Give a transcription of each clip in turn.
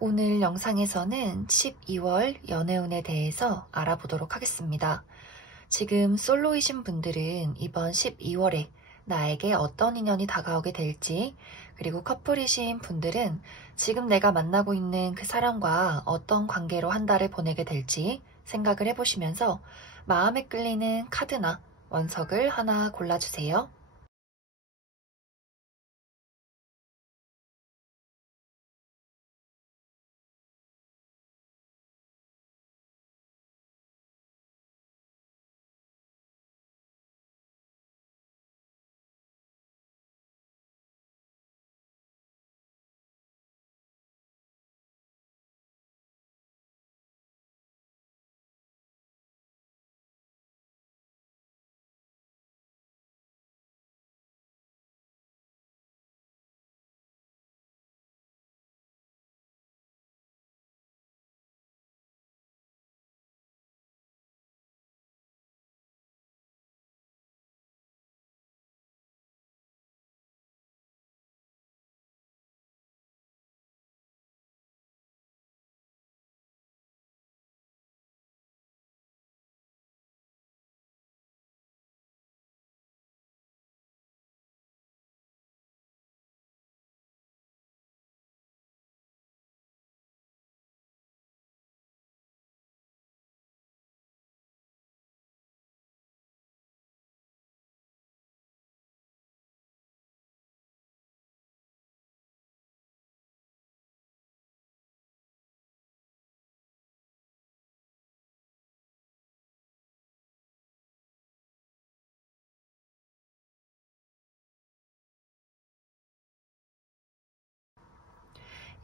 오늘 영상에서는 12월 연애운에 대해서 알아보도록 하겠습니다. 지금 솔로이신 분들은 이번 12월에 나에게 어떤 인연이 다가오게 될지, 그리고 커플이신 분들은 지금 내가 만나고 있는 그 사람과 어떤 관계로 한 달을 보내게 될지 생각을 해보시면서 마음에 끌리는 카드나 원석을 하나 골라주세요.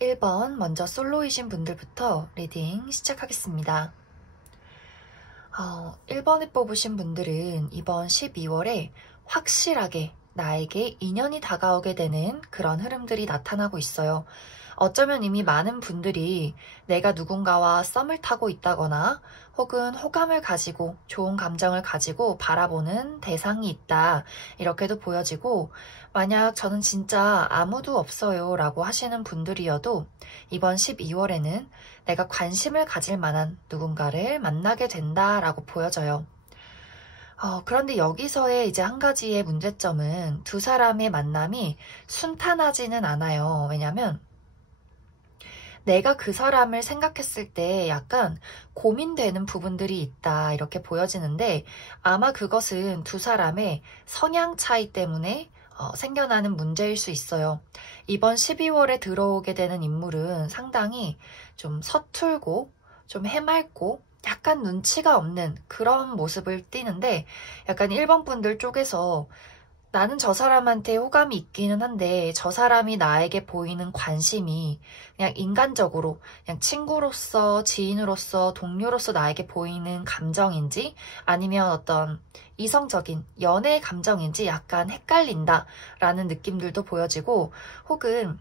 1번 먼저 솔로이신 분들부터 리딩 시작하겠습니다. 1번을 뽑으신 분들은 이번 12월에 확실하게 나에게 인연이 다가오게 되는 그런 흐름들이 나타나고 있어요. 어쩌면 이미 많은 분들이 내가 누군가와 썸을 타고 있다거나 혹은 호감을 가지고 좋은 감정을 가지고 바라보는 대상이 있다, 이렇게도 보여지고, 만약 저는 진짜 아무도 없어요 라고 하시는 분들이어도 이번 12월에는 내가 관심을 가질 만한 누군가를 만나게 된다라고 보여져요. 그런데 여기서의 이제 한 가지의 문제점은 두 사람의 만남이 순탄하지는 않아요. 왜냐면 내가 그 사람을 생각했을 때 약간 고민되는 부분들이 있다, 이렇게 보여지는데, 아마 그것은 두 사람의 성향 차이 때문에 생겨나는 문제일 수 있어요. 이번 12월에 들어오게 되는 인물은 상당히 좀 서툴고 좀 해맑고 약간 눈치가 없는 그런 모습을 띠는데, 약간 1번 분들 쪽에서 나는 저 사람한테 호감이 있기는 한데 저 사람이 나에게 보이는 관심이 그냥 인간적으로, 그냥 친구로서, 지인으로서, 동료로서 나에게 보이는 감정인지 아니면 어떤 이성적인 연애의 감정인지 약간 헷갈린다라는 느낌들도 보여지고, 혹은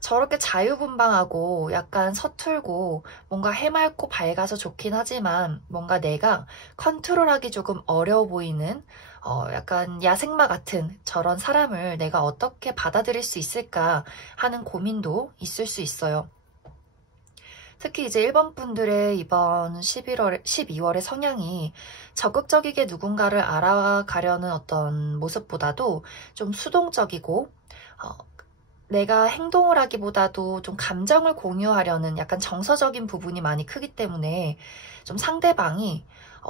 저렇게 자유분방하고 약간 서툴고 뭔가 해맑고 밝아서 좋긴 하지만 뭔가 내가 컨트롤하기 조금 어려워 보이는 약간 야생마 같은 저런 사람을 내가 어떻게 받아들일 수 있을까 하는 고민도 있을 수 있어요. 특히 이제 1번 분들의 이번 12월의 성향이 적극적이게 누군가를 알아가려는 어떤 모습보다도 좀 수동적이고, 어, 내가 행동을 하기보다도 좀 감정을 공유하려는 약간 정서적인 부분이 많이 크기 때문에 좀 상대방이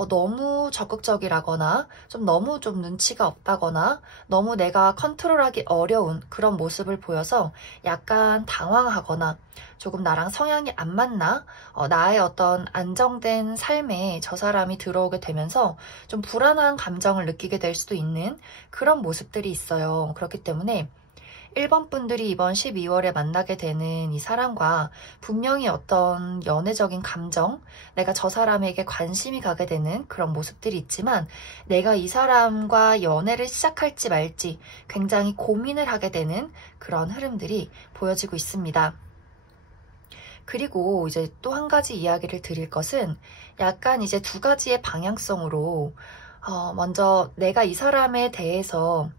너무 적극적이라거나 너무 눈치가 없다거나 너무 내가 컨트롤하기 어려운 그런 모습을 보여서 약간 당황하거나 조금 나랑 성향이 안 맞나? 나의 어떤 안정된 삶에 저 사람이 들어오게 되면서 좀 불안한 감정을 느끼게 될 수도 있는 그런 모습들이 있어요. 그렇기 때문에 1번 분들이 이번 12월에 만나게 되는 이 사람과 분명히 어떤 연애적인 감정, 내가 저 사람에게 관심이 가게 되는 그런 모습들이 있지만, 내가 이 사람과 연애를 시작할지 말지 굉장히 고민을 하게 되는 그런 흐름들이 보여지고 있습니다. 그리고 이제 또 한 가지 이야기를 드릴 것은, 약간 이제 두 가지의 방향성으로 먼저 내가 이 사람에 대해서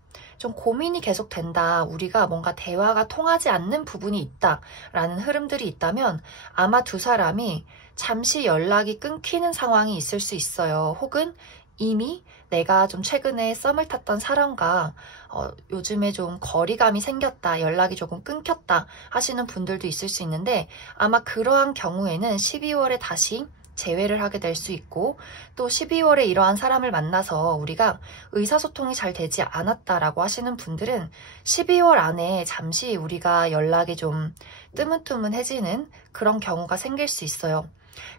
좀 고민이 계속 된다, 우리가 뭔가 대화가 통하지 않는 부분이 있다라는 흐름들이 있다면 아마 두 사람이 잠시 연락이 끊기는 상황이 있을 수 있어요. 혹은 이미 내가 좀 최근에 썸을 탔던 사람과 요즘에 좀 거리감이 생겼다, 연락이 조금 끊겼다 하시는 분들도 있을 수 있는데, 아마 그러한 경우에는 12월에 다시 재회를 하게 될 수 있고, 또 12월에 이러한 사람을 만나서 우리가 의사소통이 잘 되지 않았다라고 하시는 분들은 12월 안에 잠시 우리가 연락이 좀 뜨문뜨문해지는 그런 경우가 생길 수 있어요.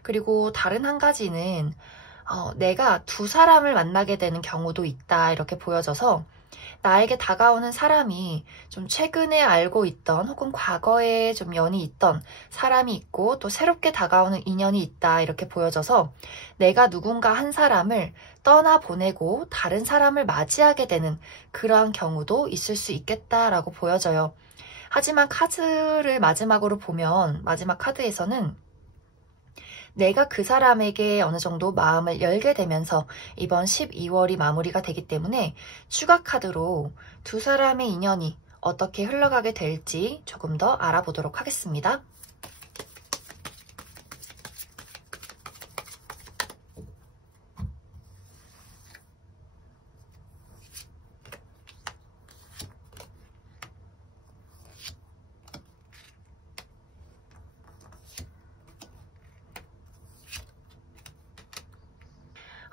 그리고 다른 한 가지는 내가 두 사람을 만나게 되는 경우도 있다, 이렇게 보여져서 나에게 다가오는 사람이 좀 최근에 알고 있던 혹은 과거에 좀 연이 있던 사람이 있고, 또 새롭게 다가오는 인연이 있다, 이렇게 보여져서 내가 누군가 한 사람을 떠나보내고 다른 사람을 맞이하게 되는 그러한 경우도 있을 수 있겠다라고 보여져요. 하지만 카드를 마지막으로 보면, 마지막 카드에서는 내가 그 사람에게 어느 정도 마음을 열게 되면서 이번 12월이 마무리가 되기 때문에 추가 카드로 두 사람의 인연이 어떻게 흘러가게 될지 조금 더 알아보도록 하겠습니다.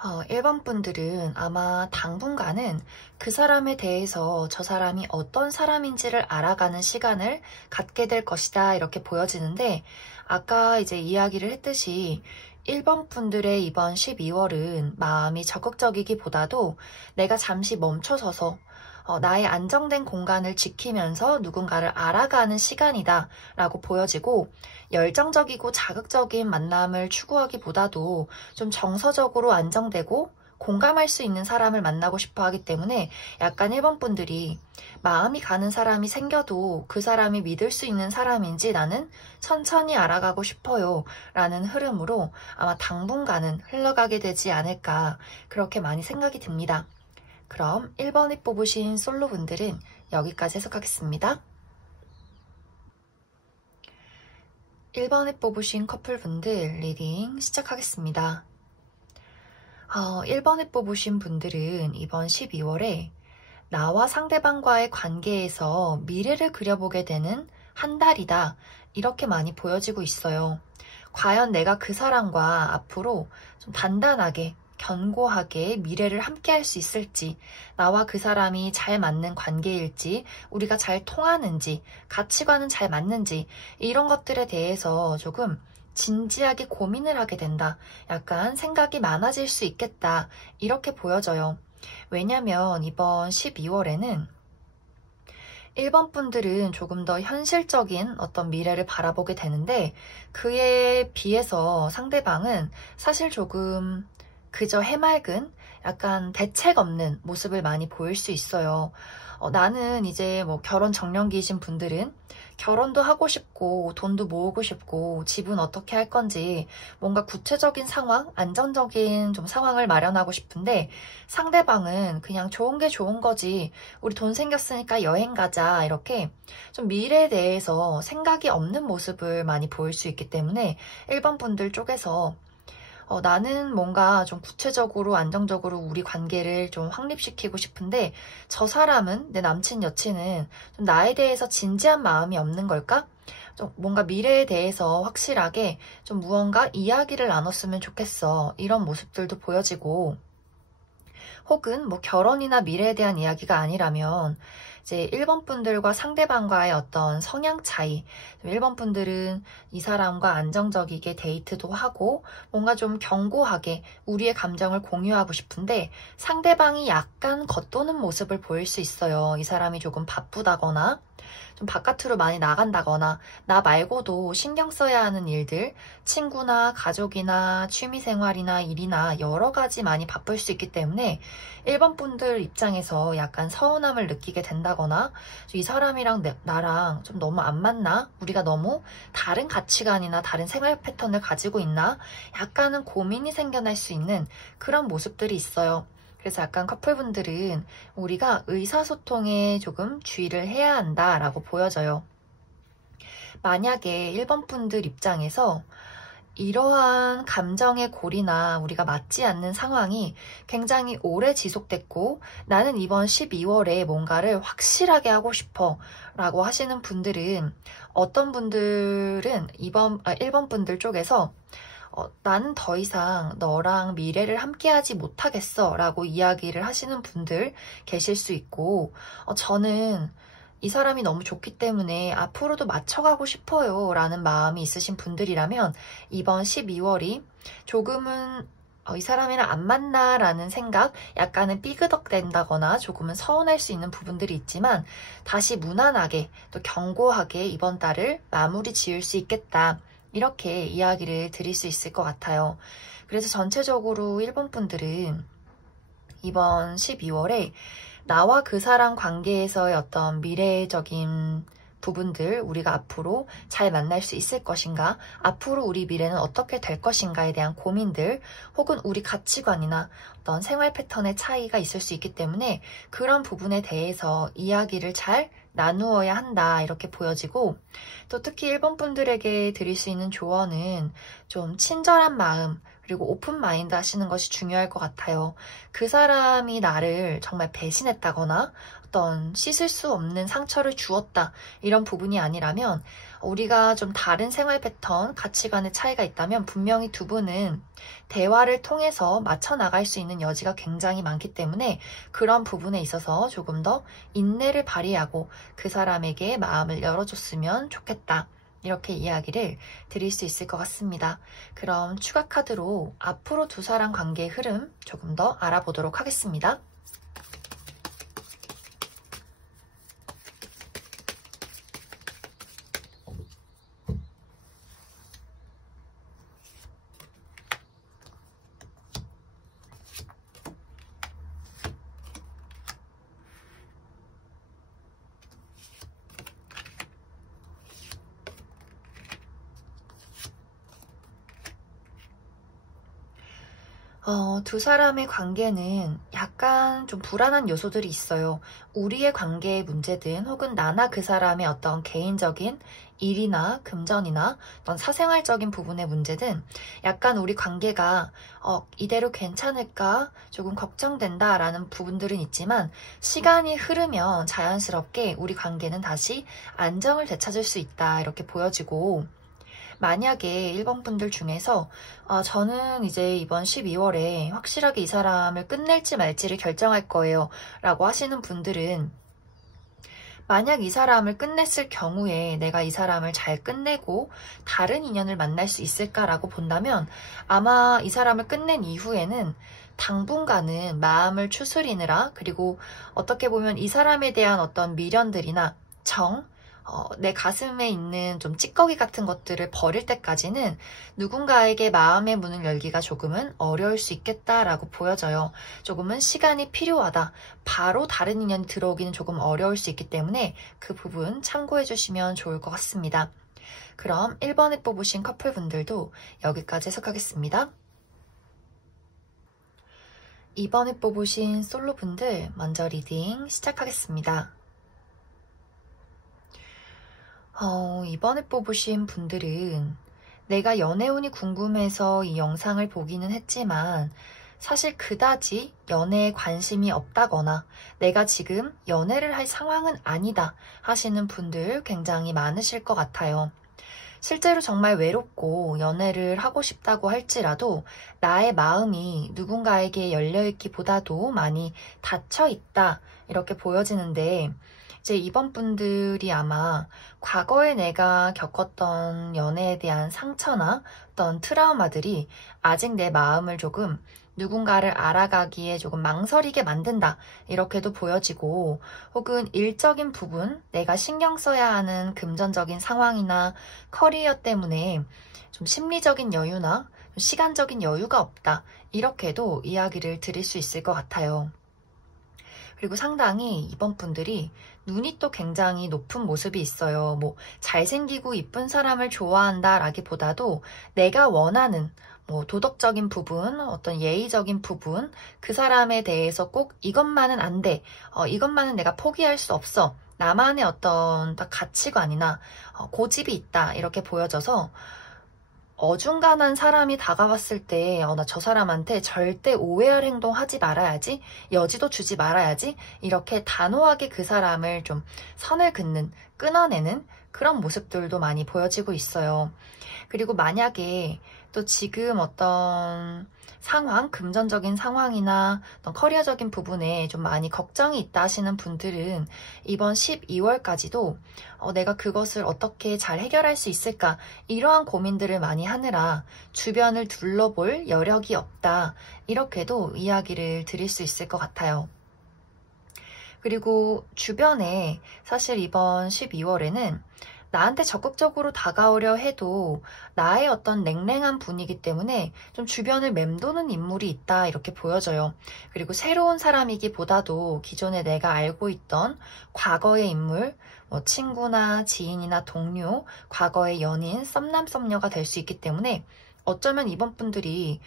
어, 1번 분들은 아마 당분간은 그 사람에 대해서 저 사람이 어떤 사람인지를 알아가는 시간을 갖게 될 것이다, 이렇게 보여지는데, 아까 이제 이야기를 했듯이 1번 분들의 이번 12월은 마음이 적극적이기보다도 내가 잠시 멈춰서서 나의 안정된 공간을 지키면서 누군가를 알아가는 시간이다 라고 보여지고, 열정적이고 자극적인 만남을 추구하기보다도 좀 정서적으로 안정되고 공감할 수 있는 사람을 만나고 싶어 하기 때문에 약간 1번 분들이 마음이 가는 사람이 생겨도 그 사람이 믿을 수 있는 사람인지 나는 천천히 알아가고 싶어요 라는 흐름으로 아마 당분간은 흘러가게 되지 않을까, 그렇게 많이 생각이 듭니다. 그럼 1번에 뽑으신 솔로분들은 여기까지 해석하겠습니다. 1번에 뽑으신 커플분들 리딩 시작하겠습니다. 1번에 뽑으신 분들은 이번 12월에 나와 상대방과의 관계에서 미래를 그려보게 되는 한 달이다, 이렇게 많이 보여지고 있어요. 과연 내가 그 사람과 앞으로 좀 단단하게 견고하게 미래를 함께 할 수 있을지, 나와 그 사람이 잘 맞는 관계일지, 우리가 잘 통하는지, 가치관은 잘 맞는지, 이런 것들에 대해서 조금 진지하게 고민을 하게 된다, 약간 생각이 많아질 수 있겠다, 이렇게 보여져요. 왜냐면 이번 12월에는 1번 분들은 조금 더 현실적인 어떤 미래를 바라보게 되는데, 그에 비해서 상대방은 사실 조금 그저 해맑은, 약간 대책 없는 모습을 많이 보일 수 있어요. 나는 이제 뭐 결혼 정년기이신 분들은 결혼도 하고 싶고 돈도 모으고 싶고 집은 어떻게 할 건지 뭔가 구체적인 상황, 안정적인 좀 상황을 마련하고 싶은데, 상대방은 그냥 좋은 게 좋은 거지, 우리 돈 생겼으니까 여행 가자, 이렇게 좀 미래에 대해서 생각이 없는 모습을 많이 보일 수 있기 때문에 1번 분들 쪽에서 나는 뭔가 좀 구체적으로 안정적으로 우리 관계를 좀 확립시키고 싶은데 저 사람은, 내 남친 여친은 좀 나에 대해서 진지한 마음이 없는 걸까? 좀 뭔가 미래에 대해서 확실하게 좀 무언가 이야기를 나눴으면 좋겠어, 이런 모습들도 보여지고, 혹은 뭐 결혼이나 미래에 대한 이야기가 아니라면 이제 1번 분들과 상대방과의 어떤 성향 차이, 1번 분들은 이 사람과 안정적이게 데이트도 하고 뭔가 좀 견고하게 우리의 감정을 공유하고 싶은데 상대방이 약간 겉도는 모습을 보일 수 있어요. 이 사람이 조금 바쁘다거나 좀 바깥으로 많이 나간다거나 나 말고도 신경 써야 하는 일들, 친구나 가족이나 취미생활이나 일이나 여러 가지 많이 바쁠 수 있기 때문에 1번 분들 입장에서 약간 서운함을 느끼게 된다거나, 이 사람이랑 나랑 좀 너무 안 맞나? 우리가 너무 다른 가치관이나 다른 생활 패턴을 가지고 있나? 약간은 고민이 생겨날 수 있는 그런 모습들이 있어요. 그래서 약간 커플분들은 우리가 의사소통에 조금 주의를 해야 한다라고 보여져요. 만약에 1번 분들 입장에서 이러한 감정의 골이나 우리가 맞지 않는 상황이 굉장히 오래 지속됐고 나는 이번 12월에 뭔가를 확실하게 하고 싶어 라고 하시는 분들은 어떤 분들은 1번 분들 쪽에서 나는 더 이상 너랑 미래를 함께하지 못하겠어 라고 이야기를 하시는 분들 계실 수 있고 저는 이 사람이 너무 좋기 때문에 앞으로도 맞춰가고 싶어요 라는 마음이 있으신 분들이라면 이번 12월이 조금은 이 사람이랑 안 맞나 라는 생각, 약간은 삐그덕된다거나 조금은 서운할 수 있는 부분들이 있지만 다시 무난하게 또 견고하게 이번 달을 마무리 지을 수 있겠다, 이렇게 이야기를 드릴 수 있을 것 같아요. 그래서 전체적으로 1번 분들은 이번 12월에 나와 그 사람 관계에서의 어떤 미래적인 부분들, 우리가 앞으로 잘 만날 수 있을 것인가, 앞으로 우리 미래는 어떻게 될 것인가에 대한 고민들, 혹은 우리 가치관이나 어떤 생활 패턴의 차이가 있을 수 있기 때문에 그런 부분에 대해서 이야기를 잘 나누어야 한다, 이렇게 보여지고, 또 특히 1번 분들에게 드릴 수 있는 조언은 좀 친절한 마음, 그리고 오픈 마인드 하시는 것이 중요할 것 같아요. 그 사람이 나를 정말 배신했다거나 어떤 씻을 수 없는 상처를 주었다, 이런 부분이 아니라면, 우리가 좀 다른 생활 패턴, 가치관의 차이가 있다면 분명히 두 분은 대화를 통해서 맞춰 나갈 수 있는 여지가 굉장히 많기 때문에 그런 부분에 있어서 조금 더 인내를 발휘하고 그 사람에게 마음을 열어줬으면 좋겠다, 이렇게 이야기를 드릴 수 있을 것 같습니다. 그럼 추가 카드로 앞으로 두 사람 관계의 흐름 조금 더 알아보도록 하겠습니다. 두 사람의 관계는 약간 좀 불안한 요소들이 있어요. 우리의 관계의 문제든 혹은 나나 그 사람의 어떤 개인적인 일이나 금전이나 어떤 사생활적인 부분의 문제든 약간 우리 관계가 이대로 괜찮을까 조금 걱정된다 라는 부분들은 있지만 시간이 흐르면 자연스럽게 우리 관계는 다시 안정을 되찾을 수 있다, 이렇게 보여지고, 만약에 1번 분들 중에서 저는 이제 이번 12월에 확실하게 이 사람을 끝낼지 말지를 결정할 거예요 라고 하시는 분들은, 만약 이 사람을 끝냈을 경우에 내가 이 사람을 잘 끝내고 다른 인연을 만날 수 있을까라고 본다면 아마 이 사람을 끝낸 이후에는 당분간은 마음을 추스리느라, 그리고 어떻게 보면 이 사람에 대한 어떤 미련들이나 내 가슴에 있는 좀 찌꺼기 같은 것들을 버릴 때까지는 누군가에게 마음의 문을 열기가 조금은 어려울 수 있겠다라고 보여져요. 조금은 시간이 필요하다, 바로 다른 인연이 들어오기는 조금 어려울 수 있기 때문에 그 부분 참고해 주시면 좋을 것 같습니다. 그럼 1번에 뽑으신 커플분들도 여기까지 해석하겠습니다. 2번에 뽑으신 솔로분들 먼저 리딩 시작하겠습니다. 이번에 뽑으신 분들은 내가 연애운이 궁금해서 이 영상을 보기는 했지만 사실 그다지 연애에 관심이 없다거나 내가 지금 연애를 할 상황은 아니다 하시는 분들 굉장히 많으실 것 같아요. 실제로 정말 외롭고 연애를 하고 싶다고 할지라도 나의 마음이 누군가에게 열려있기보다도 많이 닫혀있다, 이렇게 보여지는데, 이제 이번 분들이 아마 과거에 내가 겪었던 연애에 대한 상처나 어떤 트라우마들이 아직 내 마음을 조금 누군가를 알아가기에 조금 망설이게 만든다, 이렇게도 보여지고, 혹은 일적인 부분, 내가 신경 써야 하는 금전적인 상황이나 커리어 때문에 좀 심리적인 여유나 시간적인 여유가 없다, 이렇게도 이야기를 드릴 수 있을 것 같아요. 그리고 상당히 이번 분들이 눈이 또 굉장히 높은 모습이 있어요. 뭐 잘생기고 이쁜 사람을 좋아한다 라기보다도 내가 원하는 뭐 도덕적인 부분, 어떤 예의적인 부분, 그 사람에 대해서 꼭 이것만은 안 돼. 이것만은 내가 포기할 수 없어. 나만의 어떤 딱 가치관이나 고집이 있다. 이렇게 보여져서 어중간한 사람이 다가왔을 때, 나 저 사람한테 절대 오해할 행동 하지 말아야지, 여지도 주지 말아야지, 이렇게 단호하게 그 사람을 좀 선을 긋는, 끊어내는 그런 모습들도 많이 보여지고 있어요. 그리고 만약에 또 지금 어떤 상황, 금전적인 상황이나 어떤 커리어적인 부분에 좀 많이 걱정이 있다 하시는 분들은 이번 12월까지도 내가 그것을 어떻게 잘 해결할 수 있을까, 이러한 고민들을 많이 하느라 주변을 둘러볼 여력이 없다, 이렇게도 이야기를 드릴 수 있을 것 같아요. 그리고 주변에 사실 이번 12월에는 나한테 적극적으로 다가오려 해도 나의 어떤 냉랭한 분위기 때문에 좀 주변을 맴도는 인물이 있다, 이렇게 보여져요. 그리고 새로운 사람이기보다도 기존에 내가 알고 있던 과거의 인물, 뭐 친구나 지인이나 동료, 과거의 연인, 썸남 썸녀가 될 수 있기 때문에 어쩌면 이번 분들이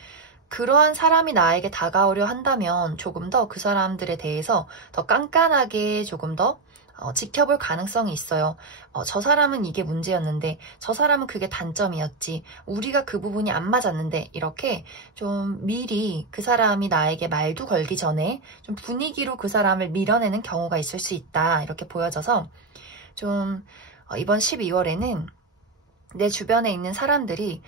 그러한 사람이 나에게 다가오려 한다면 조금 더 그 사람들에 대해서 더 깐깐하게 조금 더 지켜볼 가능성이 있어요. 저 사람은 이게 문제였는데, 저 사람은 그게 단점이었지, 우리가 그 부분이 안 맞았는데, 이렇게 좀 미리 그 사람이 나에게 말도 걸기 전에 좀 분위기로 그 사람을 밀어내는 경우가 있을 수 있다, 이렇게 보여져서 좀 이번 12월에는 내 주변에 있는 사람들이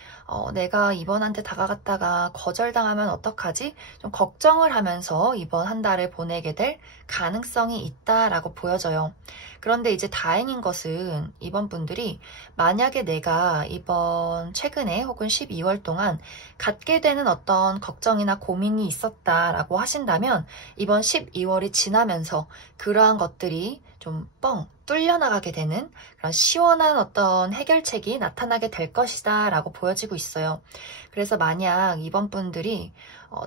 내가 이번한테 다가갔다가 거절당하면 어떡하지? 좀 걱정을 하면서 이번 한 달을 보내게 될 가능성이 있다라고 보여져요. 그런데 이제 다행인 것은 이번 분들이 만약에 내가 이번 최근에 혹은 12월 동안 갖게 되는 어떤 걱정이나 고민이 있었다라고 하신다면 이번 12월이 지나면서 그러한 것들이 좀 뻥 뚫려나가게 되는 그런 시원한 어떤 해결책이 나타나게 될 것이다 라고 보여지고 있어요. 그래서 만약 이번 분들이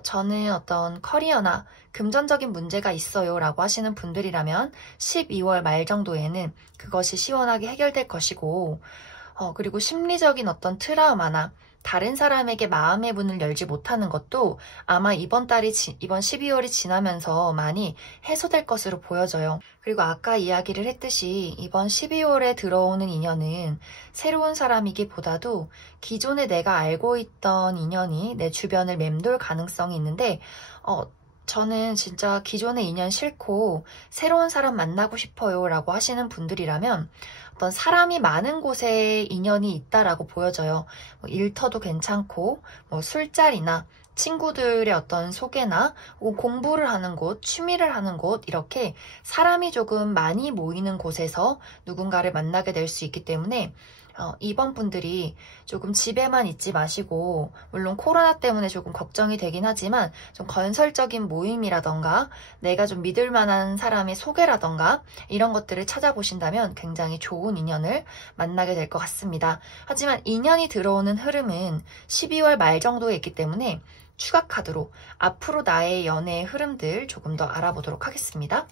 저는 어떤 커리어나 금전적인 문제가 있어요 라고 하시는 분들이라면 12월 말 정도에는 그것이 시원하게 해결될 것이고, 그리고 심리적인 어떤 트라우마나 다른 사람에게 마음의 문을 열지 못하는 것도 아마 이번 12월이 지나면서 많이 해소될 것으로 보여져요. 그리고 아까 이야기를 했듯이 이번 12월에 들어오는 인연은 새로운 사람이기보다도 기존에 내가 알고 있던 인연이 내 주변을 맴돌 가능성이 있는데, 저는 진짜 기존의 인연 싫고 새로운 사람 만나고 싶어요 라고 하시는 분들이라면 어떤 사람이 많은 곳에 인연이 있다라고 보여져요. 뭐 일터도 괜찮고, 뭐 술자리나 친구들의 어떤 소개나 혹은 공부를 하는 곳, 취미를 하는 곳, 이렇게 사람이 조금 많이 모이는 곳에서 누군가를 만나게 될 수 있기 때문에 이번 분들이 조금 집에만 있지 마시고, 물론 코로나 때문에 조금 걱정이 되긴 하지만 좀 건설적인 모임이라던가 내가 좀 믿을 만한 사람의 소개라던가 이런 것들을 찾아보신다면 굉장히 좋은 인연을 만나게 될 것 같습니다. 하지만 인연이 들어오는 흐름은 12월 말 정도에 있기 때문에 추가 카드로 앞으로 나의 연애의 흐름들 조금 더 알아보도록 하겠습니다.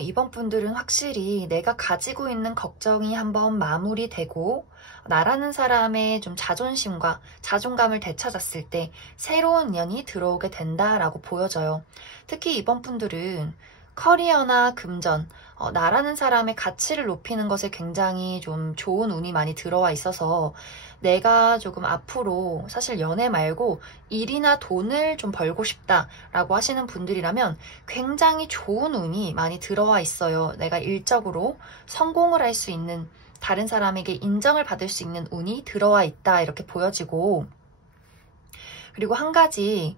이번 분들은 확실히 내가 가지고 있는 걱정이 한번 마무리되고 나라는 사람의 좀 자존심과 자존감을 되찾았을 때 새로운 인연이 들어오게 된다라고 보여져요. 특히 이번 분들은 커리어나 금전, 나라는 사람의 가치를 높이는 것에 굉장히 좀 좋은 운이 많이 들어와 있어서 내가 조금 앞으로 사실 연애 말고 일이나 돈을 좀 벌고 싶다라고 하시는 분들이라면 굉장히 좋은 운이 많이 들어와 있어요. 내가 일적으로 성공을 할 수 있는, 다른 사람에게 인정을 받을 수 있는 운이 들어와 있다, 이렇게 보여지고, 그리고 한 가지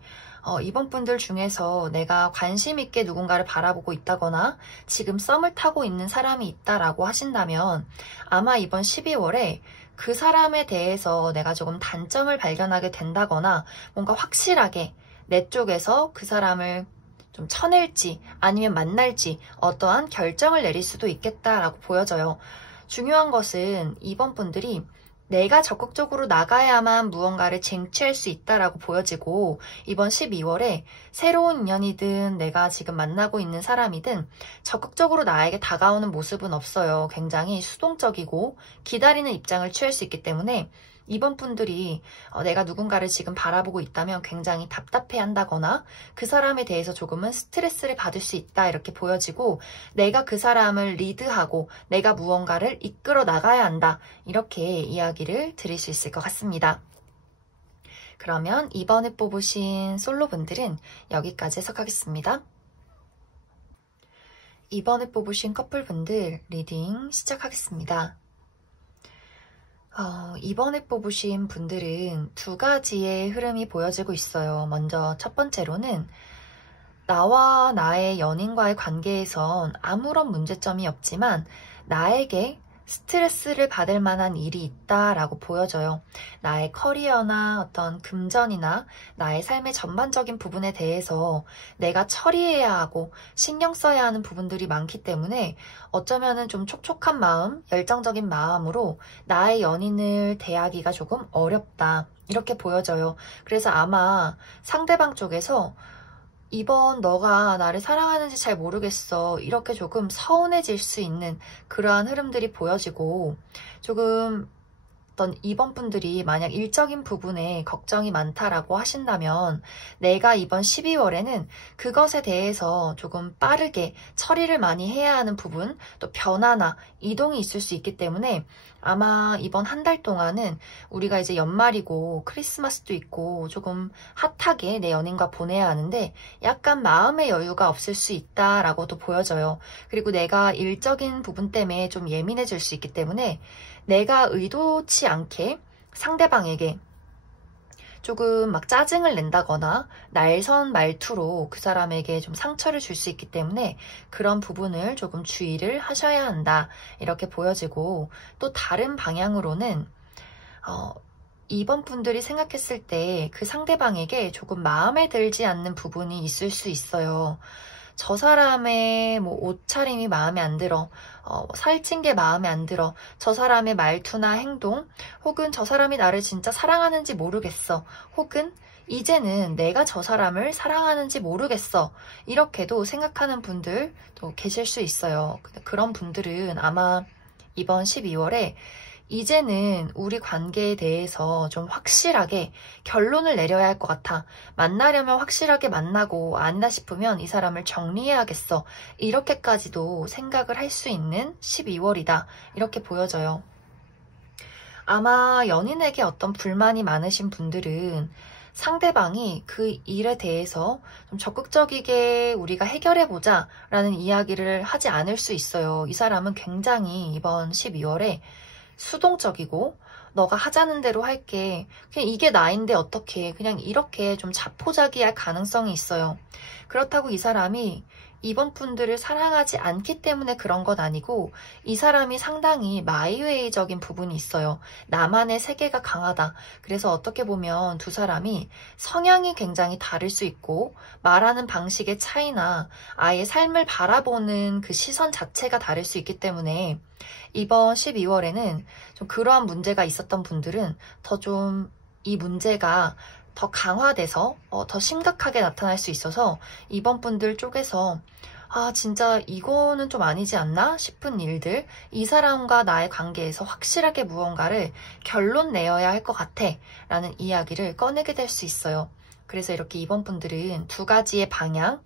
이번 분들 중에서 내가 관심 있게 누군가를 바라보고 있다거나 지금 썸을 타고 있는 사람이 있다라고 하신다면 아마 이번 12월에 그 사람에 대해서 내가 조금 단점을 발견하게 된다거나 뭔가 확실하게 내 쪽에서 그 사람을 좀 쳐낼지 아니면 만날지 어떠한 결정을 내릴 수도 있겠다라고 보여져요. 중요한 것은 이번 분들이 내가 적극적으로 나가야만 무언가를 쟁취할 수 있다라고 보여지고, 이번 12월에 새로운 인연이든 내가 지금 만나고 있는 사람이든 적극적으로 나에게 다가오는 모습은 없어요. 굉장히 수동적이고 기다리는 입장을 취할 수 있기 때문에 이번 분들이 내가 누군가를 지금 바라보고 있다면 굉장히 답답해한다거나 그 사람에 대해서 조금은 스트레스를 받을 수 있다 이렇게 보여지고, 내가 그 사람을 리드하고 내가 무언가를 이끌어 나가야 한다 이렇게 이야기를 드릴 수 있을 것 같습니다. 그러면 이번에 뽑으신 솔로분들은 여기까지 해석하겠습니다. 이번에 뽑으신 커플분들 리딩 시작하겠습니다. 이번에 뽑으신 분들은 두 가지의 흐름이 보여지고 있어요. 먼저 첫 번째로는 나와 나의 연인과의 관계에선 아무런 문제점이 없지만 나에게 스트레스를 받을 만한 일이 있다라고 보여져요. 나의 커리어나 어떤 금전이나 나의 삶의 전반적인 부분에 대해서 내가 처리해야 하고 신경 써야 하는 부분들이 많기 때문에 어쩌면은 좀 촉촉한 마음, 열정적인 마음으로 나의 연인을 대하기가 조금 어렵다 이렇게 보여져요. 그래서 아마 상대방 쪽에서 이번 너가 나를 사랑하는지 잘 모르겠어 이렇게 조금 서운해질 수 있는 그러한 흐름들이 보여지고, 조금 어떤 이번 분들이 만약 일적인 부분에 걱정이 많다라고 하신다면 내가 이번 12월에는 그것에 대해서 조금 빠르게 처리를 많이 해야 하는 부분, 또 변화나 이동이 있을 수 있기 때문에 아마 이번 한 달 동안은 우리가 이제 연말이고 크리스마스도 있고 조금 핫하게 내 연인과 보내야 하는데 약간 마음의 여유가 없을 수 있다라고도 보여져요. 그리고 내가 일적인 부분 때문에 좀 예민해질 수 있기 때문에 내가 의도치 않게 상대방에게 조금 막 짜증을 낸다거나 날선 말투로 그 사람에게 좀 상처를 줄 수 있기 때문에 그런 부분을 조금 주의를 하셔야 한다 이렇게 보여지고, 또 다른 방향으로는 이번 분들이 생각했을 때 그 상대방에게 조금 마음에 들지 않는 부분이 있을 수 있어요. 저 사람의 뭐 옷차림이 마음에 안 들어, 살찐 게 마음에 안 들어, 저 사람의 말투나 행동, 혹은 저 사람이 나를 진짜 사랑하는지 모르겠어, 혹은 이제는 내가 저 사람을 사랑하는지 모르겠어 이렇게도 생각하는 분들도 계실 수 있어요. 그런 분들은 아마 이번 12월에 이제는 우리 관계에 대해서 좀 확실하게 결론을 내려야 할 것 같아. 만나려면 확실하게 만나고 아니다 싶으면 이 사람을 정리해야겠어. 이렇게까지도 생각을 할 수 있는 12월이다. 이렇게 보여져요. 아마 연인에게 어떤 불만이 많으신 분들은 상대방이 그 일에 대해서 좀 적극적이게 우리가 해결해보자 라는 이야기를 하지 않을 수 있어요. 이 사람은 굉장히 이번 12월에 수동적이고 너가 하자는 대로 할게, 그냥 이게 나인데 어떡해, 그냥 이렇게 좀 자포자기할 가능성이 있어요. 그렇다고 이 사람이 이번 분들을 사랑하지 않기 때문에 그런 건 아니고 이 사람이 상당히 마이웨이적인 부분이 있어요. 나만의 세계가 강하다. 그래서 어떻게 보면 두 사람이 성향이 굉장히 다를 수 있고 말하는 방식의 차이나 아예 삶을 바라보는 그 시선 자체가 다를 수 있기 때문에 이번 12월에는 좀 그러한 문제가 있었던 분들은 더 좀 이 문제가 더 강화돼서 더 심각하게 나타날 수 있어서 이번 분들 쪽에서 진짜 이거는 좀 아니지 않나 싶은 일들, 이 사람과 나의 관계에서 확실하게 무언가를 결론 내어야 할 것 같아 라는 이야기를 꺼내게 될 수 있어요. 그래서 이렇게 이번 분들은 두 가지의 방향,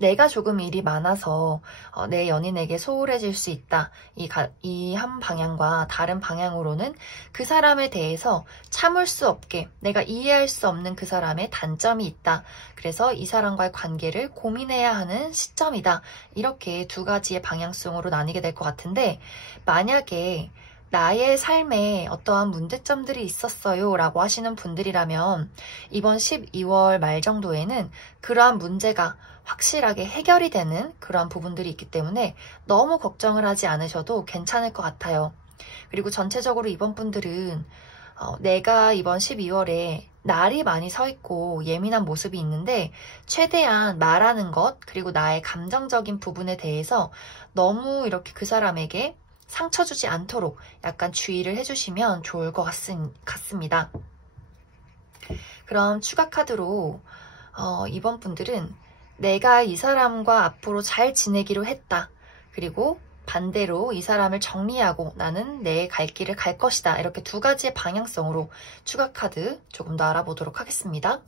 내가 조금 일이 많아서 내 연인에게 소홀해질 수 있다. 이 한 방향과 다른 방향으로는 그 사람에 대해서 참을 수 없게, 내가 이해할 수 없는 그 사람의 단점이 있다. 그래서 이 사람과의 관계를 고민해야 하는 시점이다. 이렇게 두 가지의 방향성으로 나뉘게 될 것 같은데, 만약에 나의 삶에 어떠한 문제점들이 있었어요 라고 하시는 분들이라면 이번 12월 말 정도에는 그러한 문제가 확실하게 해결이 되는 그러한 부분들이 있기 때문에 너무 걱정을 하지 않으셔도 괜찮을 것 같아요. 그리고 전체적으로 이번 분들은 내가 이번 12월에 날이 많이 서 있고 예민한 모습이 있는데 최대한 말하는 것 그리고 나의 감정적인 부분에 대해서 너무 이렇게 그 사람에게 상처 주지 않도록 약간 주의를 해주시면 좋을 것 같습니다. 그럼 추가 카드로 이번 분들은 내가 이 사람과 앞으로 잘 지내기로 했다. 그리고 반대로 이 사람을 정리하고 나는 내 갈 길을 갈 것이다. 이렇게 두 가지의 방향성으로 추가 카드 조금 더 알아보도록 하겠습니다.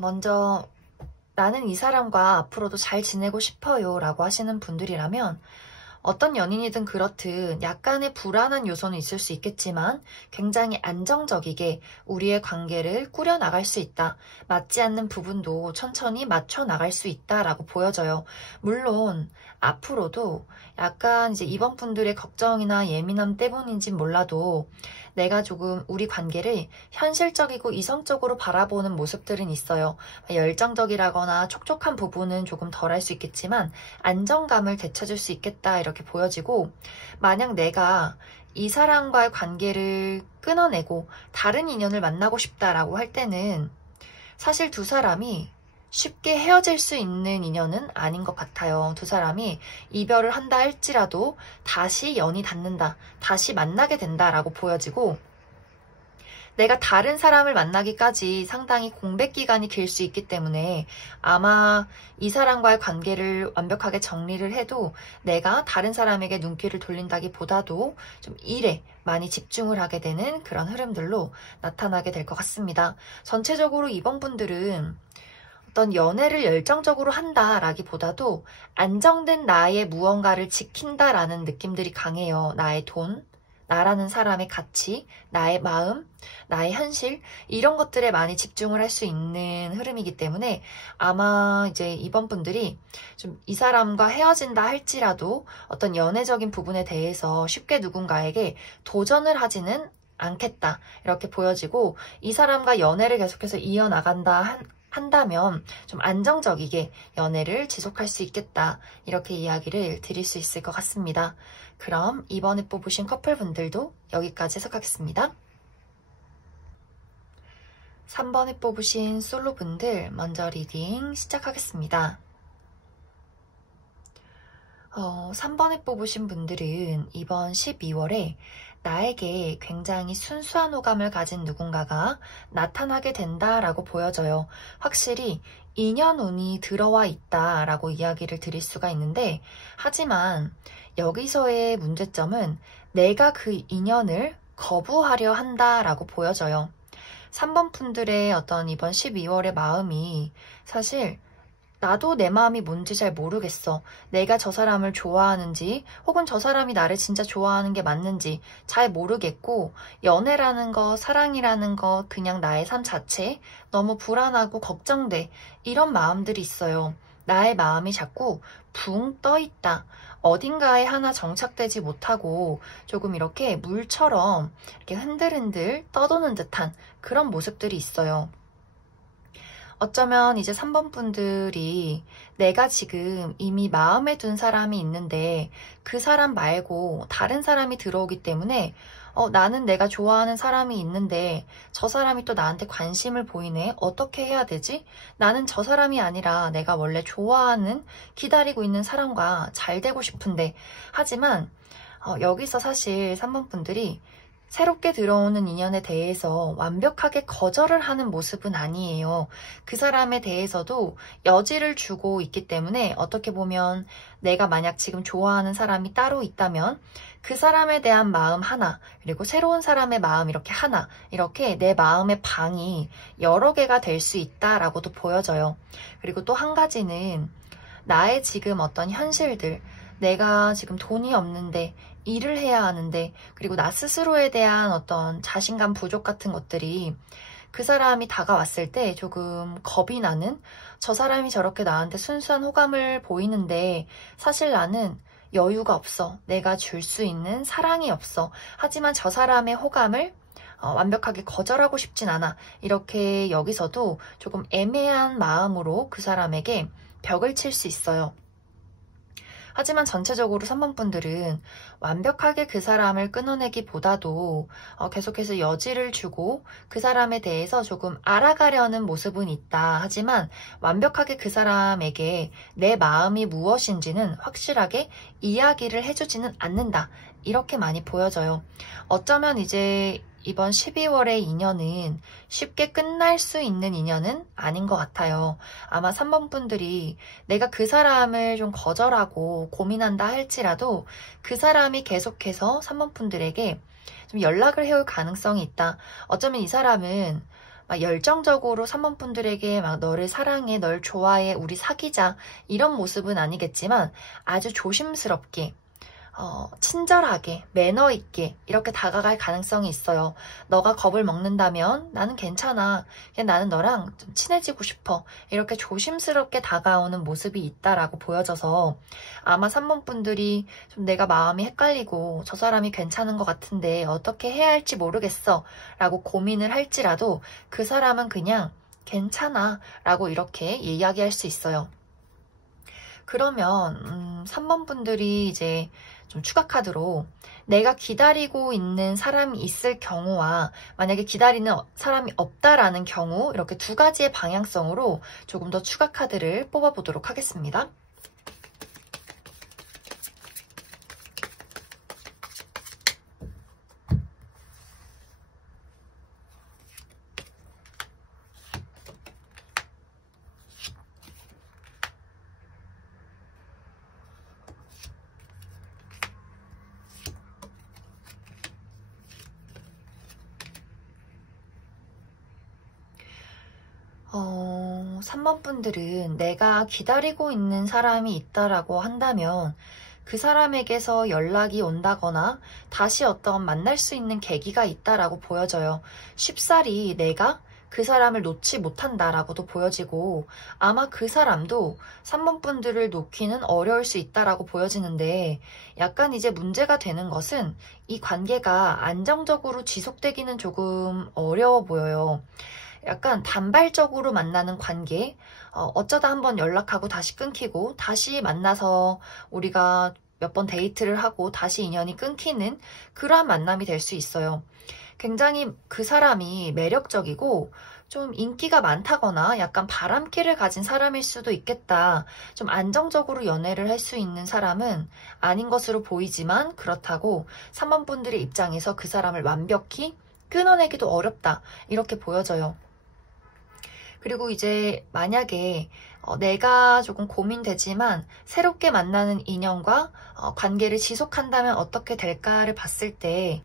먼저 나는 이 사람과 앞으로도 잘 지내고 싶어요 라고 하시는 분들이라면 어떤 연인이든 그렇듯 약간의 불안한 요소는 있을 수 있겠지만 굉장히 안정적이게 우리의 관계를 꾸려나갈 수 있다. 맞지 않는 부분도 천천히 맞춰 나갈 수 있다라고 보여져요. 물론 앞으로도 약간 이제 이번 분들의 걱정이나 예민함 때문인진 몰라도 내가 조금 우리 관계를 현실적이고 이성적으로 바라보는 모습들은 있어요. 열정적이라거나 촉촉한 부분은 조금 덜할 수 있겠지만 안정감을 되찾을 수 있겠다 이렇게 보여지고 만약 내가 이 사람과의 관계를 끊어내고 다른 인연을 만나고 싶다라고 할 때는 사실 두 사람이 쉽게 헤어질 수 있는 인연은 아닌 것 같아요. 두 사람이 이별을 한다 할지라도 다시 연이 닿는다, 다시 만나게 된다라고 보여지고 내가 다른 사람을 만나기까지 상당히 공백 기간이 길 수 있기 때문에 아마 이 사람과의 관계를 완벽하게 정리를 해도 내가 다른 사람에게 눈길을 돌린다기보다도 좀 일에 많이 집중을 하게 되는 그런 흐름들로 나타나게 될 것 같습니다. 전체적으로 이번 분들은 어떤 연애를 열정적으로 한다라기보다도 안정된 나의 무언가를 지킨다라는 느낌들이 강해요. 나의 돈, 나라는 사람의 가치, 나의 마음, 나의 현실 이런 것들에 많이 집중을 할 수 있는 흐름이기 때문에 아마 이제 이번 분들이 좀 이 사람과 헤어진다 할지라도 어떤 연애적인 부분에 대해서 쉽게 누군가에게 도전을 하지는 않겠다 이렇게 보여지고 이 사람과 연애를 계속해서 이어나간다 한다면 좀 안정적이게 연애를 지속할 수 있겠다 이렇게 이야기를 드릴 수 있을 것 같습니다. 그럼 이번에 뽑으신 커플분들도 여기까지 해석하겠습니다. 3번에 뽑으신 솔로분들 먼저 리딩 시작하겠습니다. 3번에 뽑으신 분들은 이번 12월에 나에게 굉장히 순수한 호감을 가진 누군가가 나타나게 된다라고 보여져요. 확실히 인연운이 들어와 있다라고 이야기를 드릴 수가 있는데 하지만 여기서의 문제점은 내가 그 인연을 거부하려 한다라고 보여져요. 3번 분들의 어떤 이번 12월의 마음이 사실 나도 내 마음이 뭔지 잘 모르겠어. 내가 저 사람을 좋아하는지 혹은 저 사람이 나를 진짜 좋아하는 게 맞는지 잘 모르겠고 연애라는 거, 사랑이라는 거, 그냥 나의 삶 자체 너무 불안하고 걱정돼. 이런 마음들이 있어요. 나의 마음이 자꾸 붕 떠 있다. 어딘가에 하나 정착되지 못하고 조금 이렇게 물처럼 이렇게 흔들흔들 떠도는 듯한 그런 모습들이 있어요. 어쩌면 이제 3번 분들이 내가 지금 이미 마음에 둔 사람이 있는데 그 사람 말고 다른 사람이 들어오기 때문에 나는 내가 좋아하는 사람이 있는데 저 사람이 또 나한테 관심을 보이네. 어떻게 해야 되지? 나는 저 사람이 아니라 내가 원래 좋아하는 기다리고 있는 사람과 잘 되고 싶은데 하지만 여기서 사실 3번 분들이 새롭게 들어오는 인연에 대해서 완벽하게 거절을 하는 모습은 아니에요. 그 사람에 대해서도 여지를 주고 있기 때문에 어떻게 보면 내가 만약 지금 좋아하는 사람이 따로 있다면 그 사람에 대한 마음 하나 그리고 새로운 사람의 마음 이렇게 하나 이렇게 내 마음의 방이 여러 개가 될 수 있다라고도 보여져요. 그리고 또 한 가지는 나의 지금 어떤 현실들 내가 지금 돈이 없는데 일을 해야 하는데 그리고 나 스스로에 대한 어떤 자신감 부족 같은 것들이 그 사람이 다가왔을 때 조금 겁이 나는, 저 사람이 저렇게 나한테 순수한 호감을 보이는데 사실 나는 여유가 없어. 내가 줄 수 있는 사랑이 없어. 하지만 저 사람의 호감을 완벽하게 거절하고 싶진 않아. 이렇게 여기서도 조금 애매한 마음으로 그 사람에게 벽을 칠 수 있어요. 하지만 전체적으로 3번 분들은 완벽하게 그 사람을 끊어내기보다도 계속해서 여지를 주고 그 사람에 대해서 조금 알아가려는 모습은 있다. 하지만 완벽하게 그 사람에게 내 마음이 무엇인지는 확실하게 이야기를 해주지는 않는다. 이렇게 많이 보여져요. 어쩌면 이제 이번 12월의 인연은 쉽게 끝날 수 있는 인연은 아닌 것 같아요. 아마 3번 분들이 내가 그 사람을 좀 거절하고 고민한다 할지라도 그 사람이 계속해서 3번 분들에게 좀 연락을 해올 가능성이 있다. 어쩌면 이 사람은 막 열정적으로 3번 분들에게 막 너를 사랑해, 널 좋아해, 우리 사귀자 이런 모습은 아니겠지만 아주 조심스럽게 친절하게, 매너 있게 이렇게 다가갈 가능성이 있어요. 너가 겁을 먹는다면 나는 괜찮아. 그냥 나는 너랑 좀 친해지고 싶어. 이렇게 조심스럽게 다가오는 모습이 있다라고 보여져서 아마 3번 분들이 좀 내가 마음이 헷갈리고 저 사람이 괜찮은 것 같은데 어떻게 해야 할지 모르겠어 라고 고민을 할지라도 그 사람은 그냥 괜찮아 라고 이렇게 이야기할 수 있어요. 그러면 3번 분들이 이제 좀 추가 카드로 내가 기다리고 있는 사람이 있을 경우와 만약에 기다리는 사람이 없다라는 경우 이렇게 두 가지의 방향성으로 조금 더 추가 카드를 뽑아보도록 하겠습니다. 어, 3번 분들은 내가 기다리고 있는 사람이 있다라고 한다면 그 사람에게서 연락이 온다거나 다시 어떤 만날 수 있는 계기가 있다라고 보여져요. 쉽사리 내가 그 사람을 놓지 못한다라고도 보여지고 아마 그 사람도 3번 분들을 놓기는 어려울 수 있다라고 보여지는데 약간 이제 문제가 되는 것은 이 관계가 안정적으로 지속되기는 조금 어려워 보여요. 약간 단발적으로 만나는 관계, 어쩌다 한번 연락하고 다시 끊기고 다시 만나서 우리가 몇 번 데이트를 하고 다시 인연이 끊기는 그러한 만남이 될 수 있어요. 굉장히 그 사람이 매력적이고 좀 인기가 많다거나 약간 바람기를 가진 사람일 수도 있겠다. 좀 안정적으로 연애를 할 수 있는 사람은 아닌 것으로 보이지만 그렇다고 3번 분들의 입장에서 그 사람을 완벽히 끊어내기도 어렵다. 이렇게 보여져요. 그리고 이제 만약에 내가 조금 고민되지만 새롭게 만나는 인연과 관계를 지속한다면 어떻게 될까를 봤을 때